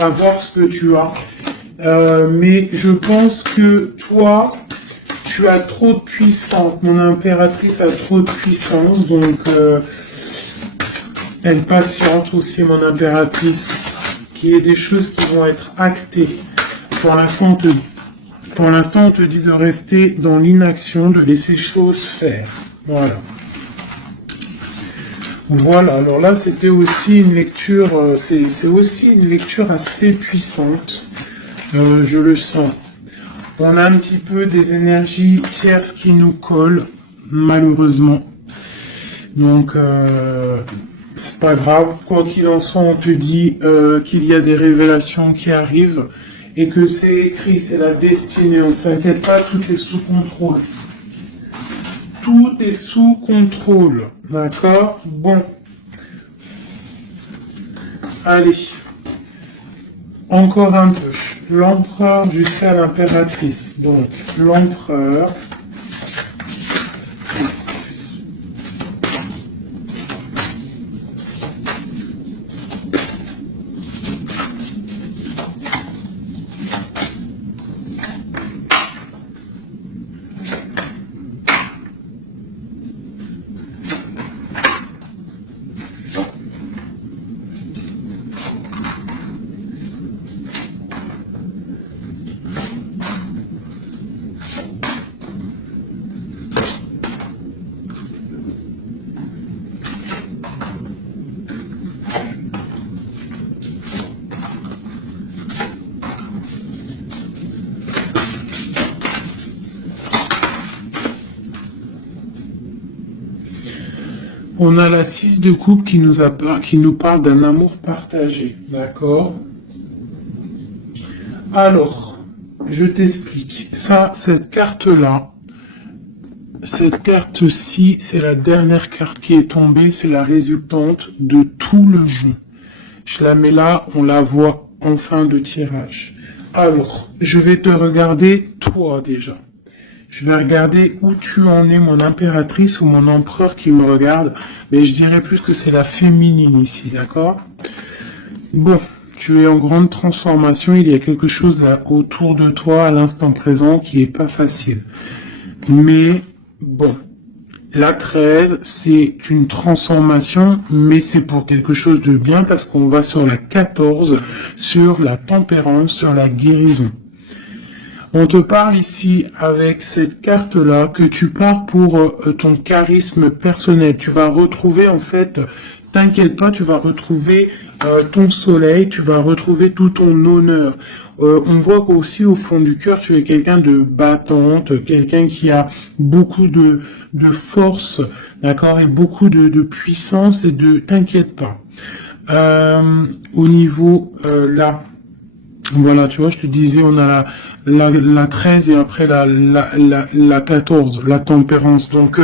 avoir ce que tu as. Mais je pense que toi, tu as trop de puissance. Mon impératrice a trop de puissance, donc elle patiente aussi, mon impératrice, qu'il y ait des choses qui vont être actées. Pour l'instant, on te dit de rester dans l'inaction, de laisser choses faire. Voilà. Voilà, alors là, c'était aussi une lecture, c'est aussi une lecture assez puissante. Je le sens. On a un petit peu des énergies tierces qui nous collent, malheureusement. Donc, c'est pas grave. Quoi qu'il en soit, on te dit qu'il y a des révélations qui arrivent. Et que c'est écrit, c'est la destinée, on ne s'inquiète pas, tout est sous contrôle. Tout est sous contrôle, d'accord? Bon. Allez. Encore un peu. L'empereur jusqu'à l'impératrice. Donc, l'empereur. On a la 6 de coupe qui nous parle d'un amour partagé, d'accord? Alors, je t'explique. Ça, cette carte-là, cette carte-ci, c'est la dernière carte qui est tombée, c'est la résultante de tout le jeu. Je la mets là, on la voit en fin de tirage. Alors, je vais te regarder toi déjà. Je vais regarder où tu en es, mon impératrice ou mon empereur qui me regarde. Mais je dirais plus que c'est la féminine ici, d'accord? Bon, tu es en grande transformation. Il y a quelque chose autour de toi à l'instant présent qui est pas facile. Mais bon, la 13, c'est une transformation, mais c'est pour quelque chose de bien parce qu'on va sur la 14, sur la tempérance, sur la guérison. On te parle ici avec cette carte-là que tu pars pour ton charisme personnel. Tu vas retrouver en fait, t'inquiète pas, tu vas retrouver ton soleil, tu vas retrouver tout ton honneur. On voit qu'aussi au fond du cœur, tu es quelqu'un de battante, quelqu'un qui a beaucoup de force, d'accord, et beaucoup de puissance et de, t'inquiète pas. Au niveau là. Voilà, tu vois, je te disais, on a la 13 et après la 14, la tempérance. Donc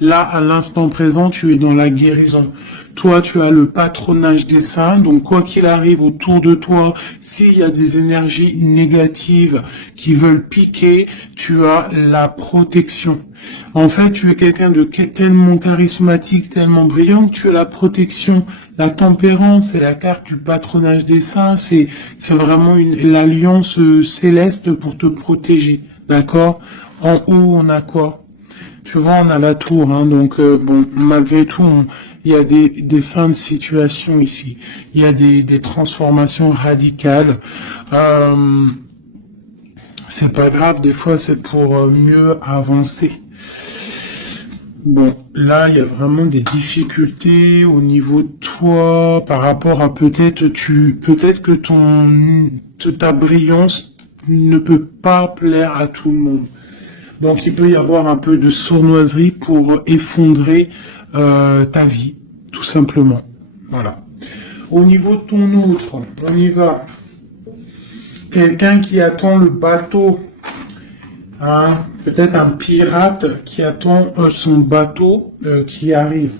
là, à l'instant présent, tu es dans la guérison. Toi, tu as le patronage des saints. Donc, quoi qu'il arrive autour de toi, s'il y a des énergies négatives qui veulent piquer, tu as la protection. En fait, tu es quelqu'un de tellement charismatique, tellement brillant que tu as la protection. La tempérance, c'est la carte du patronage des saints. C'est vraiment l'alliance céleste pour te protéger. D'accord? En haut, on a quoi? Tu vois, on a la tour, hein, donc bon, malgré tout, il y a des fins de situation ici. Il y a des transformations radicales. C'est pas grave, des fois c'est pour mieux avancer. Bon, là, il y a vraiment des difficultés au niveau de toi par rapport à peut-être que ta brillance ne peut pas plaire à tout le monde. Donc, il peut y avoir un peu de sournoiserie pour effondrer ta vie, tout simplement. Voilà. Au niveau de ton outre, on y va. Quelqu'un qui attend le bateau. Hein, peut-être un pirate qui attend son bateau qui arrive.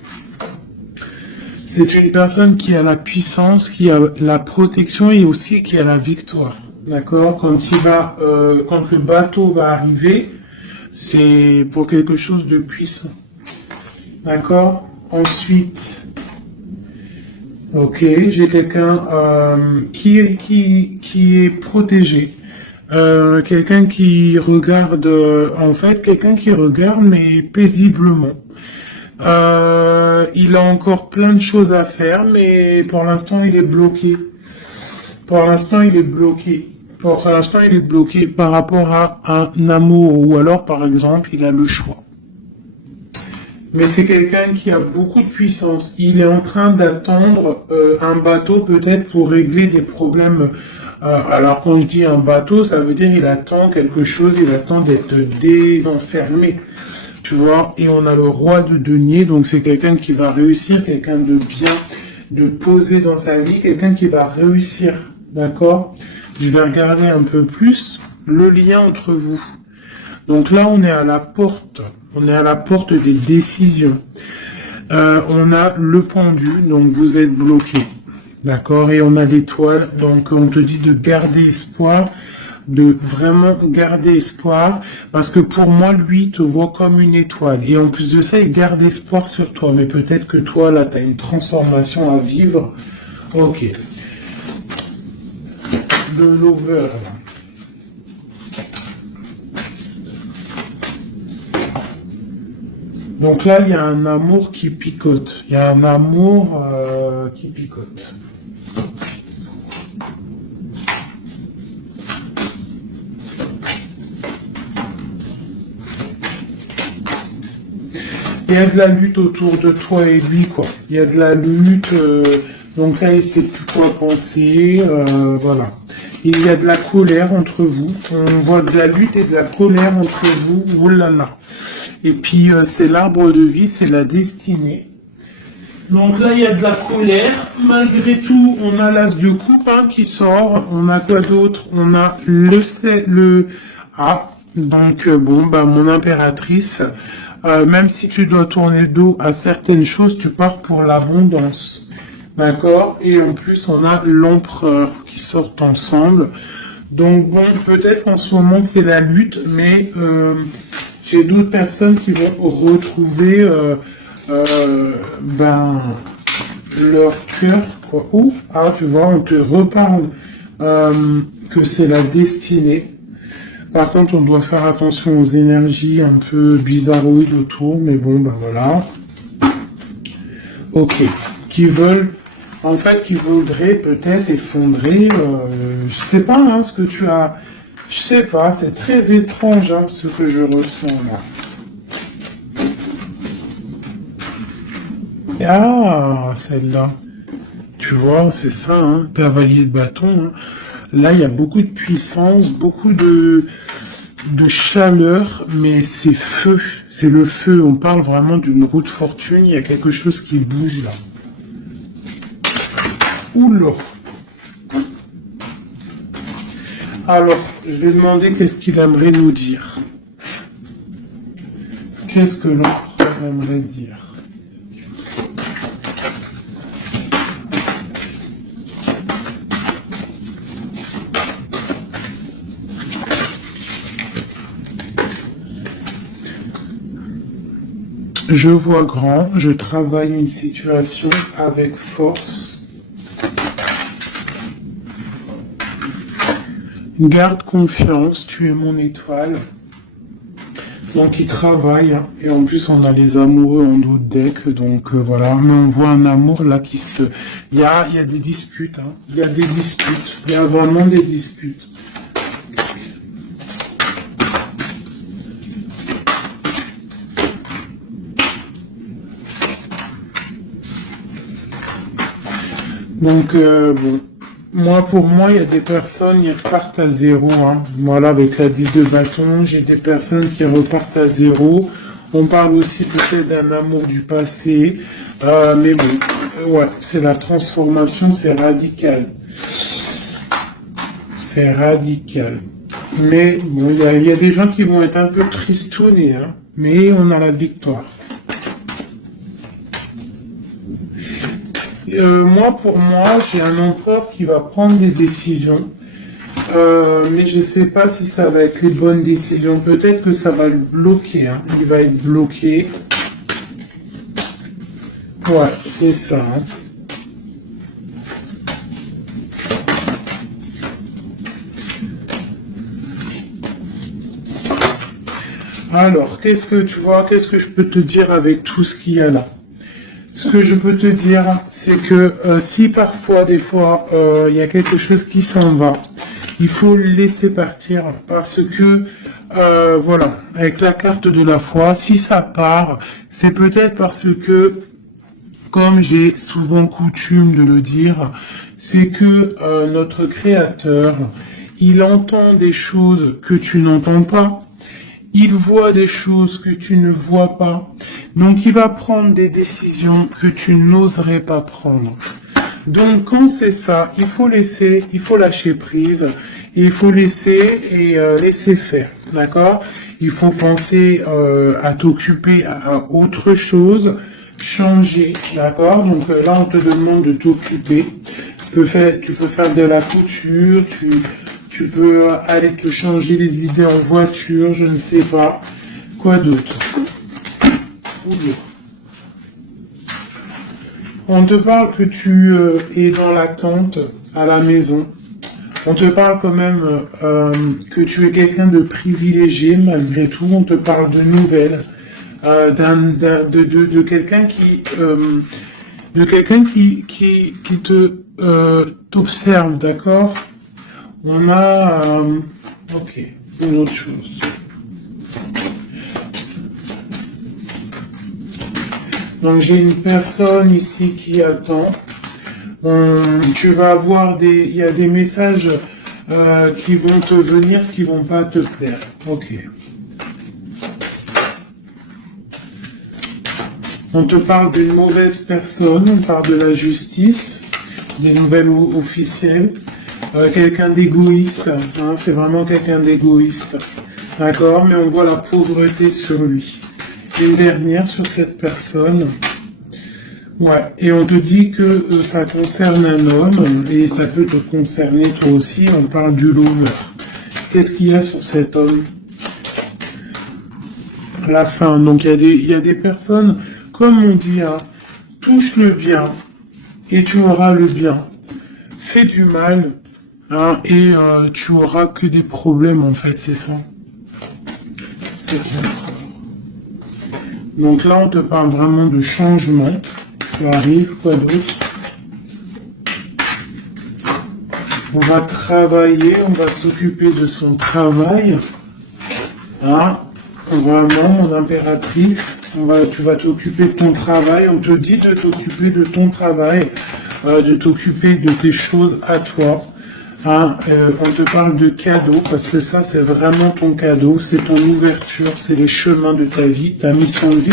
C'est une personne qui a la puissance, qui a la protection et aussi qui a la victoire. D'accord? Quand le bateau va arriver, c'est pour quelque chose de puissant. D'accord? Ensuite, ok, j'ai quelqu'un qui est protégé. Quelqu'un qui regarde, quelqu'un qui regarde mais paisiblement. Il a encore plein de choses à faire, mais pour l'instant il est bloqué. Pour l'instant il est bloqué. Pour l'instant il est bloqué par rapport à un amour, ou alors par exemple il a le choix. Mais c'est quelqu'un qui a beaucoup de puissance. Il est en train d'attendre un bateau peut-être pour régler des problèmes. Alors quand je dis un bateau, ça veut dire il attend quelque chose, il attend d'être désenfermé. Tu vois, et on a le roi de denier, donc c'est quelqu'un qui va réussir, quelqu'un de bien, de posé dans sa vie, quelqu'un qui va réussir. D'accord? Je vais regarder un peu plus le lien entre vous. Donc là, on est à la porte. On est à la porte des décisions. On a le pendu, donc vous êtes bloqué. D'accord? Et on a l'étoile, donc on te dit de garder espoir, de vraiment garder espoir, parce que pour moi, lui, te voit comme une étoile. Et en plus de ça, il garde espoir sur toi. Mais peut-être que toi, là, tu as une transformation à vivre. Ok. Le lover. Donc là, il y a un amour qui picote. Il y a un amour qui picote. Il y a de la lutte autour de toi et lui, quoi. Il y a de la lutte, donc là, il sait plus quoi penser, voilà. Il y a de la colère entre vous. On voit de la lutte et de la colère entre vous. Oh là là. Et puis, c'est l'arbre de vie, c'est la destinée. Donc là, il y a de la colère. Malgré tout, on a l'as de coupe hein, qui sort. On a quoi d'autre? On a Ah, donc bon, bah mon impératrice, même si tu dois tourner le dos à certaines choses, tu pars pour l'abondance. D'accord? Et en plus, on a l'empereur qui sortent ensemble. Donc bon, peut-être qu'en ce moment, c'est la lutte, mais j'ai d'autres personnes qui vont retrouver leur cœur, quoi. Ou, ah, tu vois, on te reparle que c'est la destinée. Par contre, on doit faire attention aux énergies un peu bizarroïdes autour, mais bon, ben voilà. Ok. Qui veulent, en fait, qui voudraient peut-être effondrer, je sais pas, hein, ce que tu as, je sais pas, c'est très étrange, hein, ce que je ressens là. Ah, celle-là. Tu vois, c'est ça, hein, cavalier de bâton. Hein. Là, il y a beaucoup de puissance, beaucoup de chaleur, mais c'est feu. C'est le feu. On parle vraiment d'une roue de fortune. Il y a quelque chose qui bouge là. Oula. Alors, je vais demander qu'est-ce qu'il aimerait nous dire. Qu'est-ce que l'empereur aimerait dire? Je vois grand, je travaille une situation avec force. Garde confiance, tu es mon étoile. Donc il travaille, hein. Et en plus on a les amoureux en dos de deck, donc voilà, mais on voit un amour là qui se... Il y a des disputes, hein. Il y a des disputes, il y a vraiment des disputes. Donc, bon, pour moi, il y a des personnes qui repartent à zéro. Hein. Voilà, avec la 10 de bâton, j'ai des personnes qui repartent à zéro. On parle aussi peut-être d'un amour du passé. Mais bon, ouais, c'est la transformation, c'est radical. C'est radical. Mais bon, il y a des gens qui vont être un peu tristounés, hein. Mais on a la victoire. Pour moi, j'ai un empereur qui va prendre des décisions, mais je ne sais pas si ça va être les bonnes décisions. Peut-être que ça va le bloquer, hein. Il va être bloqué. Ouais, c'est ça. Hein. Alors, qu'est-ce que tu vois, qu'est-ce que je peux te dire avec tout ce qu'il y a là? Ce que je peux te dire, c'est que si parfois, des fois, il y a quelque chose qui s'en va, il faut le laisser partir parce que, voilà, avec la carte de la foi, si ça part, c'est peut-être parce que, comme j'ai souvent coutume de le dire, c'est que notre Créateur, il entend des choses que tu n'entends pas. Il voit des choses que tu ne vois pas. Donc, il va prendre des décisions que tu n'oserais pas prendre. Donc, quand c'est ça, il faut lâcher prise. Et il faut laisser faire. D'accord? Il faut penser à t'occuper à autre chose, changer. D'accord? Donc, là, on te demande de t'occuper. Tu peux faire de la couture, tu peux aller te changer les idées en voiture, je ne sais pas. Quoi d'autre? On te parle que tu es dans l'attente à la maison. On te parle quand même que tu es quelqu'un de privilégié malgré tout. On te parle de nouvelles, de quelqu'un qui t'observe, d'accord? On a, ok, une autre chose. Donc j'ai une personne ici qui attend. Tu vas avoir il y a des messages qui vont te venir, qui vont pas te plaire. Ok. On te parle d'une mauvaise personne, on parle de la justice, des nouvelles officielles, quelqu'un d'égoïste, hein, c'est vraiment quelqu'un d'égoïste, d'accord, mais on voit la pauvreté sur lui. Une dernière sur cette personne, ouais, et on te dit que ça concerne un homme, et ça peut te concerner toi aussi, on parle du lover. Qu'est-ce qu'il y a sur cet homme? La fin, donc il y a des personnes, comme on dit, hein, touche le bien, et tu auras le bien. Fais du mal, hein, et tu auras que des problèmes, en fait, c'est ça. C'est ça. Donc là, on te parle vraiment de changement qui arrive, quoi d'autre? On va travailler, on va s'occuper de son travail. Hein? Vraiment, mon impératrice, tu vas t'occuper de ton travail. On te dit de t'occuper de ton travail, de t'occuper de tes choses à toi. Hein? On te parle de cadeau, parce que ça, c'est vraiment ton cadeau, c'est ton ouverture, c'est les chemins de ta vie, ta mission de vie.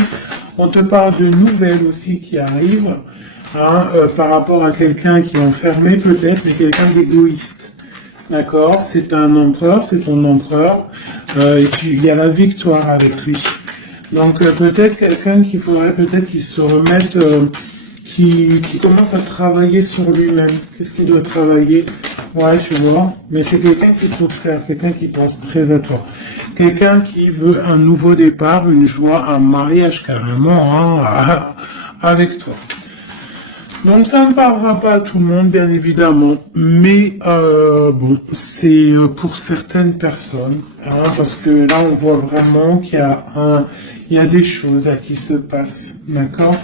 On te parle de nouvelles aussi qui arrivent, hein, par rapport à quelqu'un qui est enfermé peut-être, mais quelqu'un d'égoïste. D'accord? C'est un empereur, c'est ton empereur, et puis il y a la victoire avec lui. Donc peut-être quelqu'un qu'il faudrait peut-être qu'il se remette, qui commence à travailler sur lui-même. Qu'est-ce qu'il doit travailler? Ouais, tu vois, mais c'est quelqu'un qui t'observe, quelqu'un qui pense très à toi. Quelqu'un qui veut un nouveau départ, une joie, un mariage carrément, hein, avec toi. Donc ça ne parlera pas à tout le monde, bien évidemment, mais bon, c'est pour certaines personnes, hein, parce que là on voit vraiment qu'il y a des choses à qui se passent, d'accord?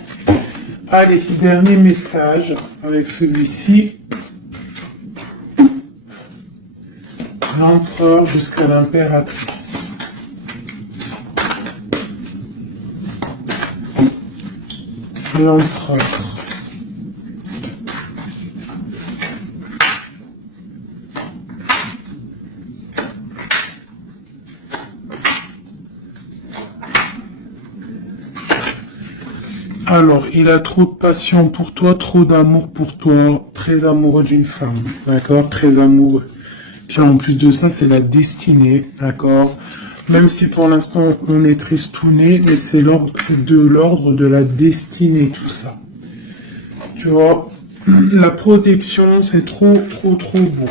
Allez, dernier message avec celui-ci. L'empereur jusqu'à l'impératrice. L'empereur. Alors, il a trop de passion pour toi, trop d'amour pour toi, très amoureux d'une femme, d'accord? Très amoureux. Puis en plus de ça, c'est la destinée, d'accord? Même si pour l'instant on est tristouné, mais c'est de l'ordre de la destinée, tout ça. Tu vois, la protection, c'est trop beau.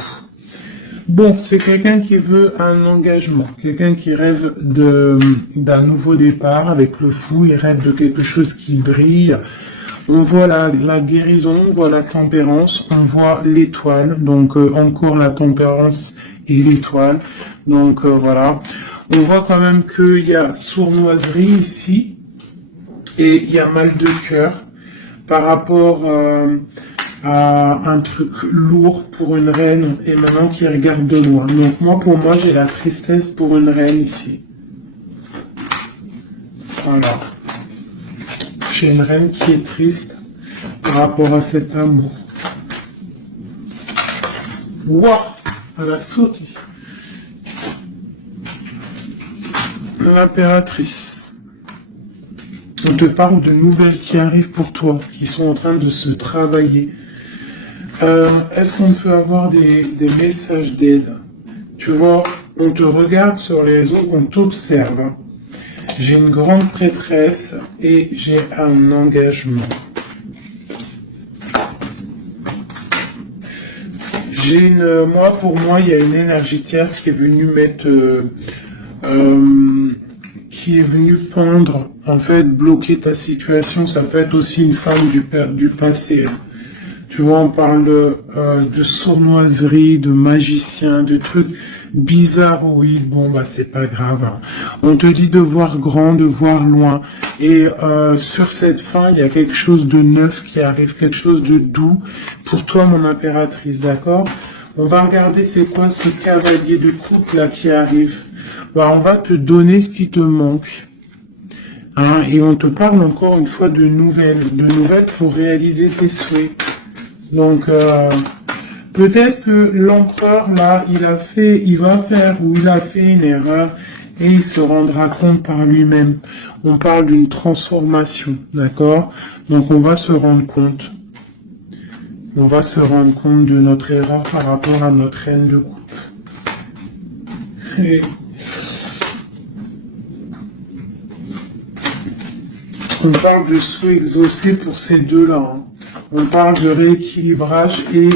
Bon, c'est quelqu'un qui veut un engagement, quelqu'un qui rêve d'un nouveau départ avec le fou, il rêve de quelque chose qui brille. On voit la guérison, on voit la tempérance, on voit l'étoile, donc encore la tempérance et l'étoile. Donc voilà, on voit quand même qu'il y a sournoiserie ici et il y a mal de cœur par rapport à un truc lourd pour une reine et maintenant qui regarde de loin. Donc pour moi, j'ai la tristesse pour une reine ici. Voilà. J'ai une reine qui est triste par rapport à cet amour. Waouh, elle a sauté. L'impératrice. On te parle de nouvelles qui arrivent pour toi, qui sont en train de se travailler. Est-ce qu'on peut avoir des messages d'aide? Tu vois, on te regarde sur les réseaux, on t'observe. J'ai une grande prêtresse et j'ai un engagement. Pour moi, il y a une énergie tierce qui est venue qui est venue pendre, en fait, bloquer ta situation. Ça peut être aussi une femme du passé. Tu vois, on parle de sournoiserie, de magicien, de trucs bizarres. Oui, bon, bah c'est pas grave. Hein. On te dit de voir grand, de voir loin. Et sur cette fin, il y a quelque chose de neuf qui arrive, quelque chose de doux pour toi, mon impératrice, d'accord? On va regarder c'est quoi ce cavalier de coupe là qui arrive. Bah, on va te donner ce qui te manque. Hein, et on te parle encore une fois de nouvelles pour réaliser tes souhaits. Donc, peut-être que l'empereur, là, il a fait une erreur, et il se rendra compte par lui-même. On parle d'une transformation, d'accord? Donc on va se rendre compte. On va se rendre compte de notre erreur par rapport à notre reine de coupe. Et on parle de souhait exaucé pour ces deux-là. Hein. On parle de rééquilibrage et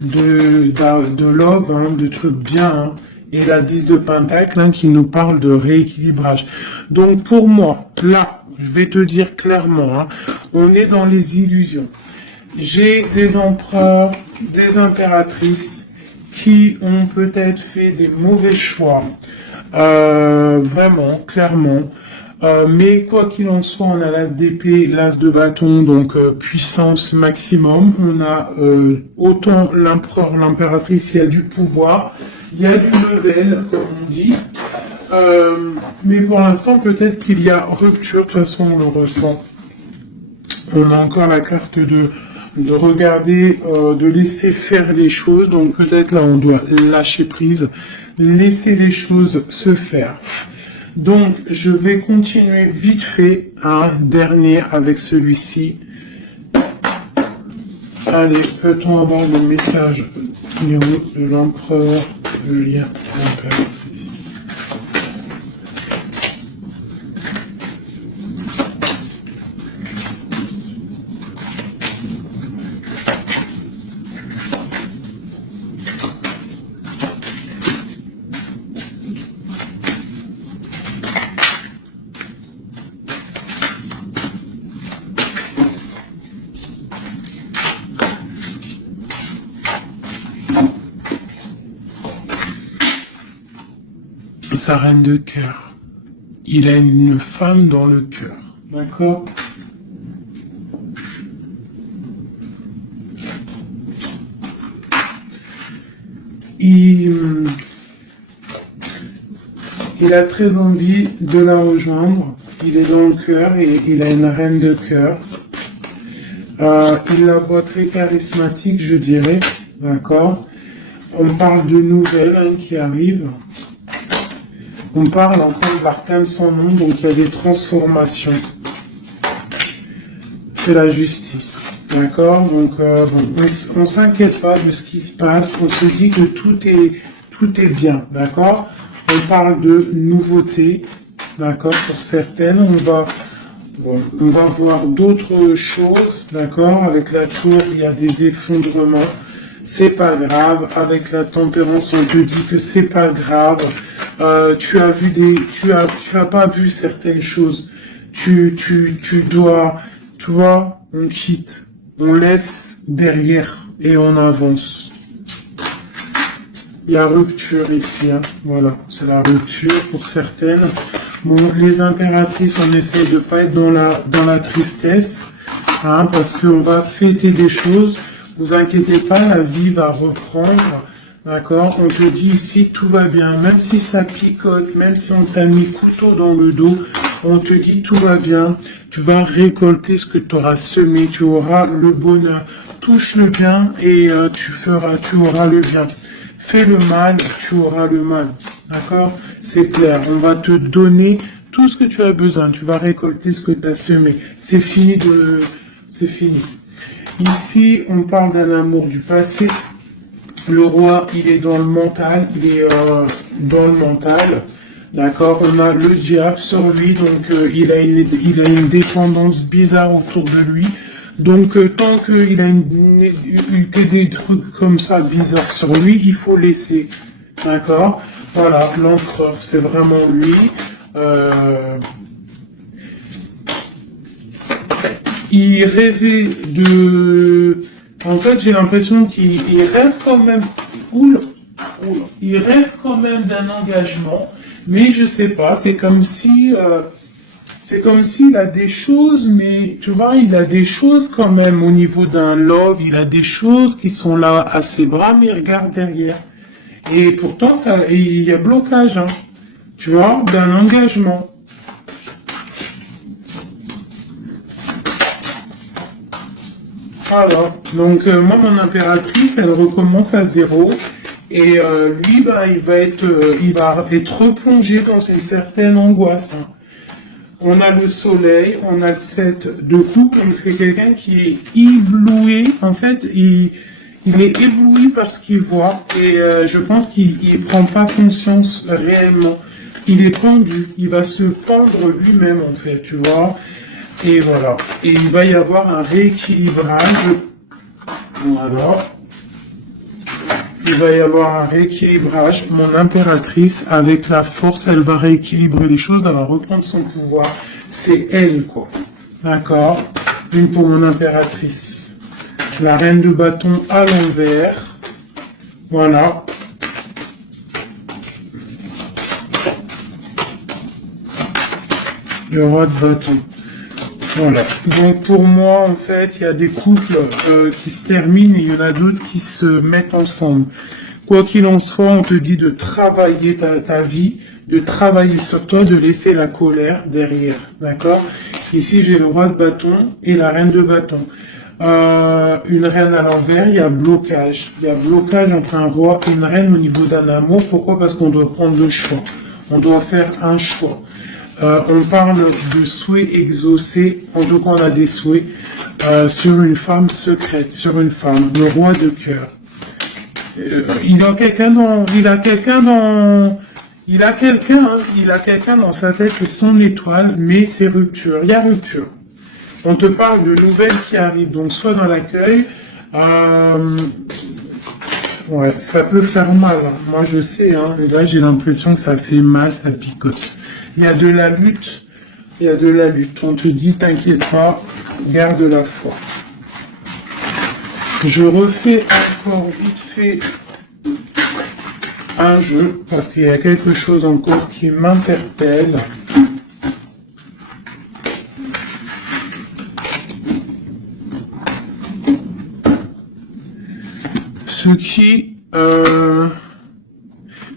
de love, hein, de trucs bien. Hein. Et la 10 de Pentacle hein, qui nous parle de rééquilibrage. Donc pour moi, là, je vais te dire clairement, hein, on est dans les illusions. J'ai des empereurs, des impératrices qui ont peut-être fait des mauvais choix. Vraiment, clairement. Mais quoi qu'il en soit, on a l'as d'épée, l'as de bâton, donc puissance maximum. On a autant l'empereur, l'impératrice, il y a du pouvoir, il y a du level, comme on dit. Mais pour l'instant, peut-être qu'il y a rupture, de toute façon, on le ressent. On a encore la carte de regarder, de laisser faire les choses. Donc peut-être là, on doit lâcher prise, laisser les choses se faire. Donc, je vais continuer vite fait un dernier avec celui-ci. Allez, peut-on avoir le message numéro de l'empereur, le lien de l'impératrice? Sa reine de cœur. Il a une femme dans le cœur. D'accord? Il a très envie de la rejoindre. Il est dans le cœur et il a une reine de cœur. Il la voit très charismatique, je dirais. D'accord? On parle de nouvelles hein, qui arrivent. On parle encore de l'arcane sans nom, donc il y a des transformations. C'est la justice, d'accord? Donc on s'inquiète pas de ce qui se passe, on se dit que tout est bien, d'accord? On parle de nouveautés, d'accord? Pour certaines, on va voir d'autres choses, d'accord? Avec la tour, il y a des effondrements. C'est pas grave. Avec la tempérance, on te dit que c'est pas grave. Tu as pas vu certaines choses. Tu dois, tu vois, on quitte, on laisse derrière et on avance. Il y a rupture ici, hein. Voilà, c'est la rupture pour certaines. Bon, les impératrices, on essaie de pas être dans la tristesse, hein, parce qu'on va fêter des choses. Vous inquiétez pas, la vie va reprendre, d'accord? On te dit ici, tout va bien, même si ça picote, même si on t'a mis couteau dans le dos, on te dit tout va bien, tu vas récolter ce que tu auras semé, tu auras le bonheur. Touche le bien et tu auras le bien. Fais le mal, tu auras le mal, d'accord? C'est clair, on va te donner tout ce que tu as besoin, tu vas récolter ce que tu as semé. C'est fini. Ici, on parle d'un amour du passé. Le roi, il est dans le mental, D'accord, on a le diable sur lui, donc il a une dépendance bizarre autour de lui. Donc tant qu'il a que des trucs comme ça bizarres sur lui, il faut laisser. D'accord. Voilà, l'empereur, c'est vraiment lui. Il rêvait de... En fait, j'ai l'impression qu'il rêve quand même... Il rêve quand même d'un engagement, mais je sais pas, c'est comme si... c'est comme s'il a des choses, mais tu vois, il a des choses quand même au niveau d'un love, il a des choses qui sont là à ses bras, mais il regarde derrière. Et pourtant, il y a blocage, hein, tu vois, d'un engagement. Voilà, donc moi mon impératrice, elle recommence à zéro Et lui, bah, il va être replongé dans une certaine angoisse, hein. On a le soleil, on a le 7 de coupe, donc c'est quelqu'un qui est ébloui, en fait, il est ébloui par ce qu'il voit, et je pense qu'il ne prend pas conscience réellement. Il est pendu, il va se pendre lui-même, en fait, tu vois. Et voilà. Et il va y avoir un rééquilibrage. Voilà. Il va y avoir un rééquilibrage. Mon impératrice, avec la force, elle va rééquilibrer les choses, elle va reprendre son pouvoir. C'est elle, quoi. D'accord? Une pour mon impératrice. La reine de bâton à l'envers. Voilà. Le roi de bâton. Voilà. Donc pour moi, en fait, il y a des couples qui se terminent et il y en a d'autres qui se mettent ensemble. Quoi qu'il en soit, on te dit de travailler ta vie, de travailler sur toi, de laisser la colère derrière. D'accord? Ici, j'ai le roi de bâton et la reine de bâton. Une reine à l'envers, il y a blocage. Il y a blocage entre un roi et une reine au niveau d'un amour. Pourquoi? Parce qu'on doit prendre le choix. On doit faire un choix. On parle de souhaits exaucés, en tout cas on a des souhaits sur une femme secrète, sur une femme, le roi de cœur. Il a quelqu'un dans sa tête, c'est son étoile, mais c'est rupture, il y a rupture. On te parle de nouvelles qui arrivent, donc soit dans l'accueil, ouais, ça peut faire mal, hein. Moi je sais, hein, mais là j'ai l'impression que ça fait mal, ça picote. Il y a de la lutte, il y a de la lutte. On te dit, t'inquiète pas, garde la foi. Je refais encore vite fait un jeu, parce qu'il y a quelque chose encore qui m'interpelle.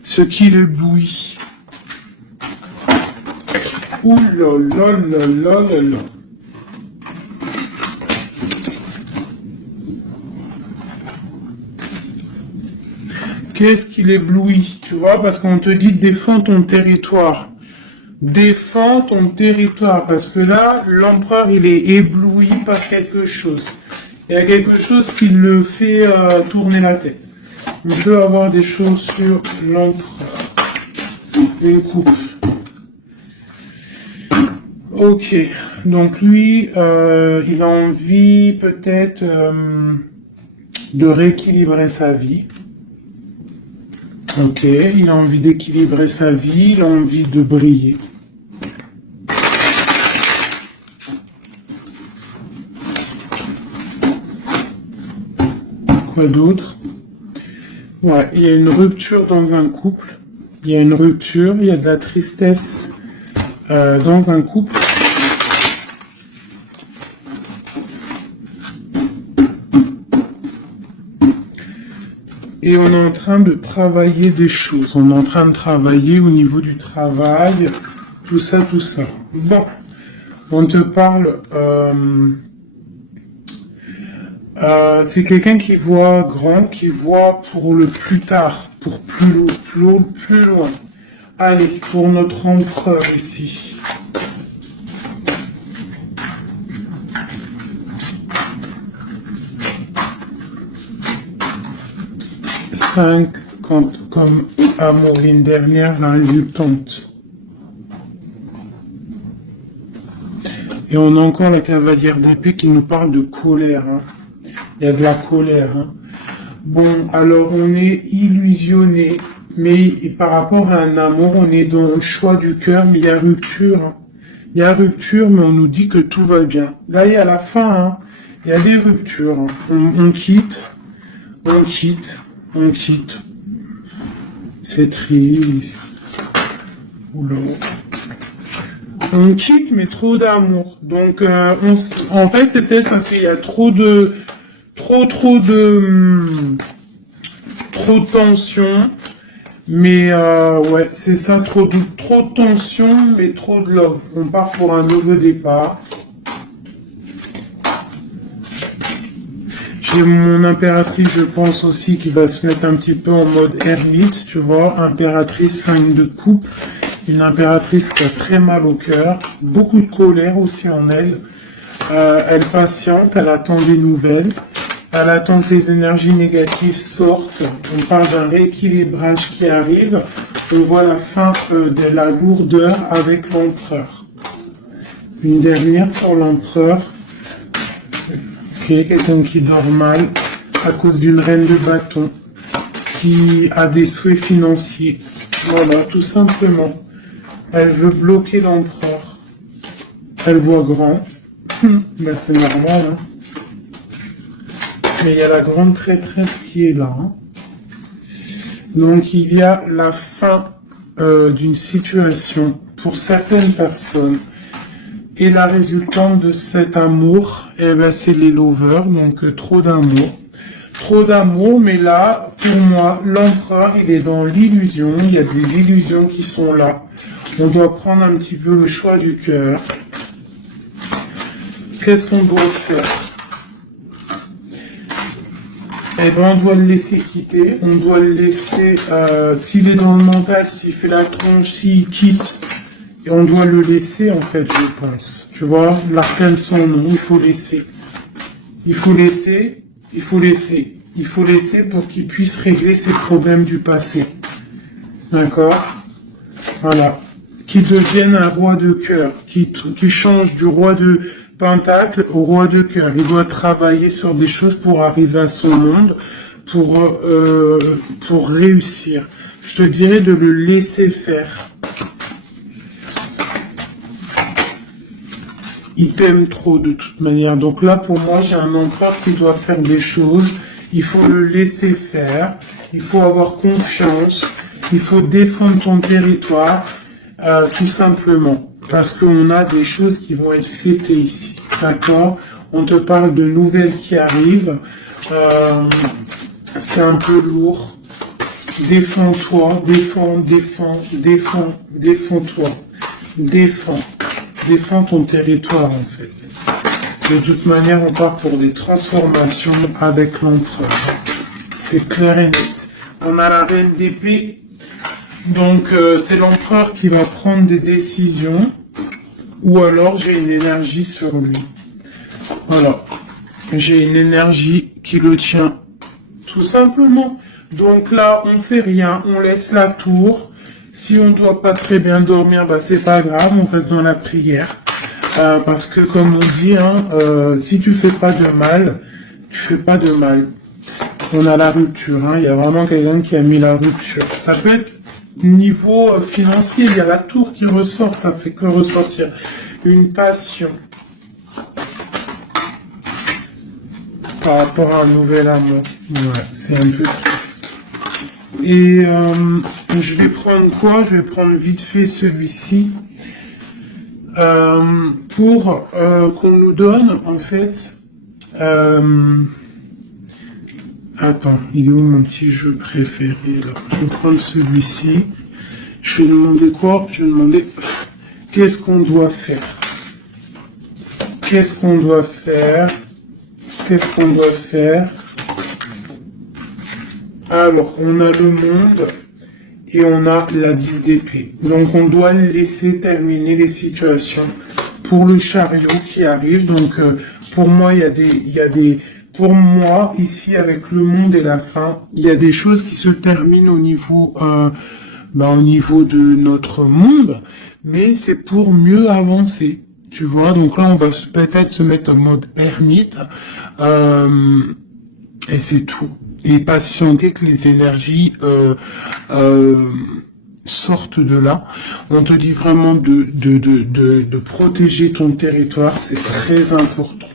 Ce qui le bouille. Ouh là là là là là là. Qu'est-ce qui l'éblouit, tu vois, parce qu'on te dit défends ton territoire. Défends ton territoire, parce que là, l'empereur, il est ébloui par quelque chose. Il y a quelque chose qui le fait tourner la tête. On peut avoir des choses sur l'empereur. Une coupe. Ok, donc lui, il a envie peut-être de rééquilibrer sa vie. Ok, il a envie d'équilibrer sa vie, il a envie de briller. Quoi d'autre? Ouais, il y a une rupture dans un couple. Il y a une rupture, il y a de la tristesse dans un couple. Et on est en train de travailler des choses. On est en train de travailler au niveau du travail, tout ça, tout ça. Bon, on te parle... c'est quelqu'un qui voit grand, qui voit pour le plus tard, pour plus loin. Allez, pour notre empereur ici. Comme Amorine dernière, la résultante. Et on a encore la cavalière d'épée qui nous parle de colère, hein. Il y a de la colère, hein. Bon, alors on est illusionné, mais par rapport à un amour, on est dans le choix du cœur, mais il y a rupture, hein. Il y a rupture, mais on nous dit que tout va bien. Là, il y a la fin, hein. Il y a des ruptures, hein. On quitte. C'est triste. Oula. On quitte, mais trop d'amour. Donc, en fait, c'est peut-être parce qu'il y a trop de tension. Mais, ouais, c'est ça, trop de tension, mais trop de love. On part pour un nouveau départ. J'ai mon impératrice, je pense aussi, qui va se mettre un petit peu en mode ermite, tu vois. Impératrice 5 de coupe. Une impératrice qui a très mal au cœur. Beaucoup de colère aussi en elle. Elle patiente, elle attend des nouvelles. Elle attend que les énergies négatives sortent. On parle d'un rééquilibrage qui arrive. On voit la fin de la lourdeur avec l'empereur. Une dernière sur l'empereur. Ok, quelqu'un qui dort mal à cause d'une reine de bâton qui a des souhaits financiers. Voilà, tout simplement. Elle veut bloquer l'empereur. Elle voit grand. Ben, c'est normal, hein. Mais il y a la grande traîtresse qui est là, hein. Donc il y a la fin d'une situation pour certaines personnes. Et la résultante de cet amour, eh ben, c'est les lovers, donc trop d'amour. Trop d'amour, mais là, pour moi, l'empereur, il est dans l'illusion. Il y a des illusions qui sont là. On doit prendre un petit peu le choix du cœur. Qu'est-ce qu'on doit faire? Eh ben, on doit le laisser quitter. On doit le laisser, s'il est dans le mental, s'il fait la tronche, s'il quitte. Et on doit le laisser, en fait, je pense. Tu vois, l'arcane son nom, il faut laisser. Il faut laisser, il faut laisser. Il faut laisser pour qu'il puisse régler ses problèmes du passé. D'accord? Voilà. Qu'il devienne un roi de cœur. Qu'il change du roi de pentacle au roi de cœur. Il doit travailler sur des choses pour arriver à son monde, pour réussir. Je te dirais de le laisser faire. Il t'aime trop de toute manière. Donc là, pour moi, j'ai un empereur qui doit faire des choses. Il faut le laisser faire. Il faut avoir confiance. Il faut défendre ton territoire, tout simplement. Parce qu'on a des choses qui vont être fêtées ici. D'accord? On te parle de nouvelles qui arrivent. C'est un peu lourd. Défends-toi. Défends-toi. Défends ton territoire, en fait. De toute manière, on part pour des transformations avec l'empereur. C'est clair et net. On a la reine d'épée. Donc, c'est l'empereur qui va prendre des décisions. Ou alors, j'ai une énergie sur lui. Voilà. J'ai une énergie qui le tient. Tout simplement. Donc là, on fait rien. On laisse la tour. Si on ne doit pas très bien dormir, bah c'est pas grave, on reste dans la prière. Parce que comme on dit, hein, si tu fais pas de mal, tu fais pas de mal. On a la rupture, hein, il y a vraiment quelqu'un qui a mis la rupture. Ça peut être niveau financier, il y a la tour qui ressort, ça fait que ressortir une passion par rapport à un nouvel amour. Ouais, c'est un peu triste. Et je vais prendre quoi? Je vais prendre vite fait celui-ci pour qu'on nous donne en fait. Attends, il est où mon petit jeu préféré là? Je vais prendre celui-ci. Je vais demander quoi? Je vais demander qu'est-ce qu'on doit faire? Qu'est-ce qu'on doit faire? Qu'est-ce qu'on doit faire? Alors, on a le monde et on a la 10 d'épée. Donc, on doit laisser terminer les situations pour le chariot qui arrive. Donc, pour moi, pour moi, ici, avec le monde et la fin, il y a des choses qui se terminent au niveau de notre monde, mais c'est pour mieux avancer. Tu vois, donc là, on va peut-être se mettre en mode ermite, et c'est tout. Et patienter que les énergies sortent de là. On te dit vraiment de protéger ton territoire, c'est très important.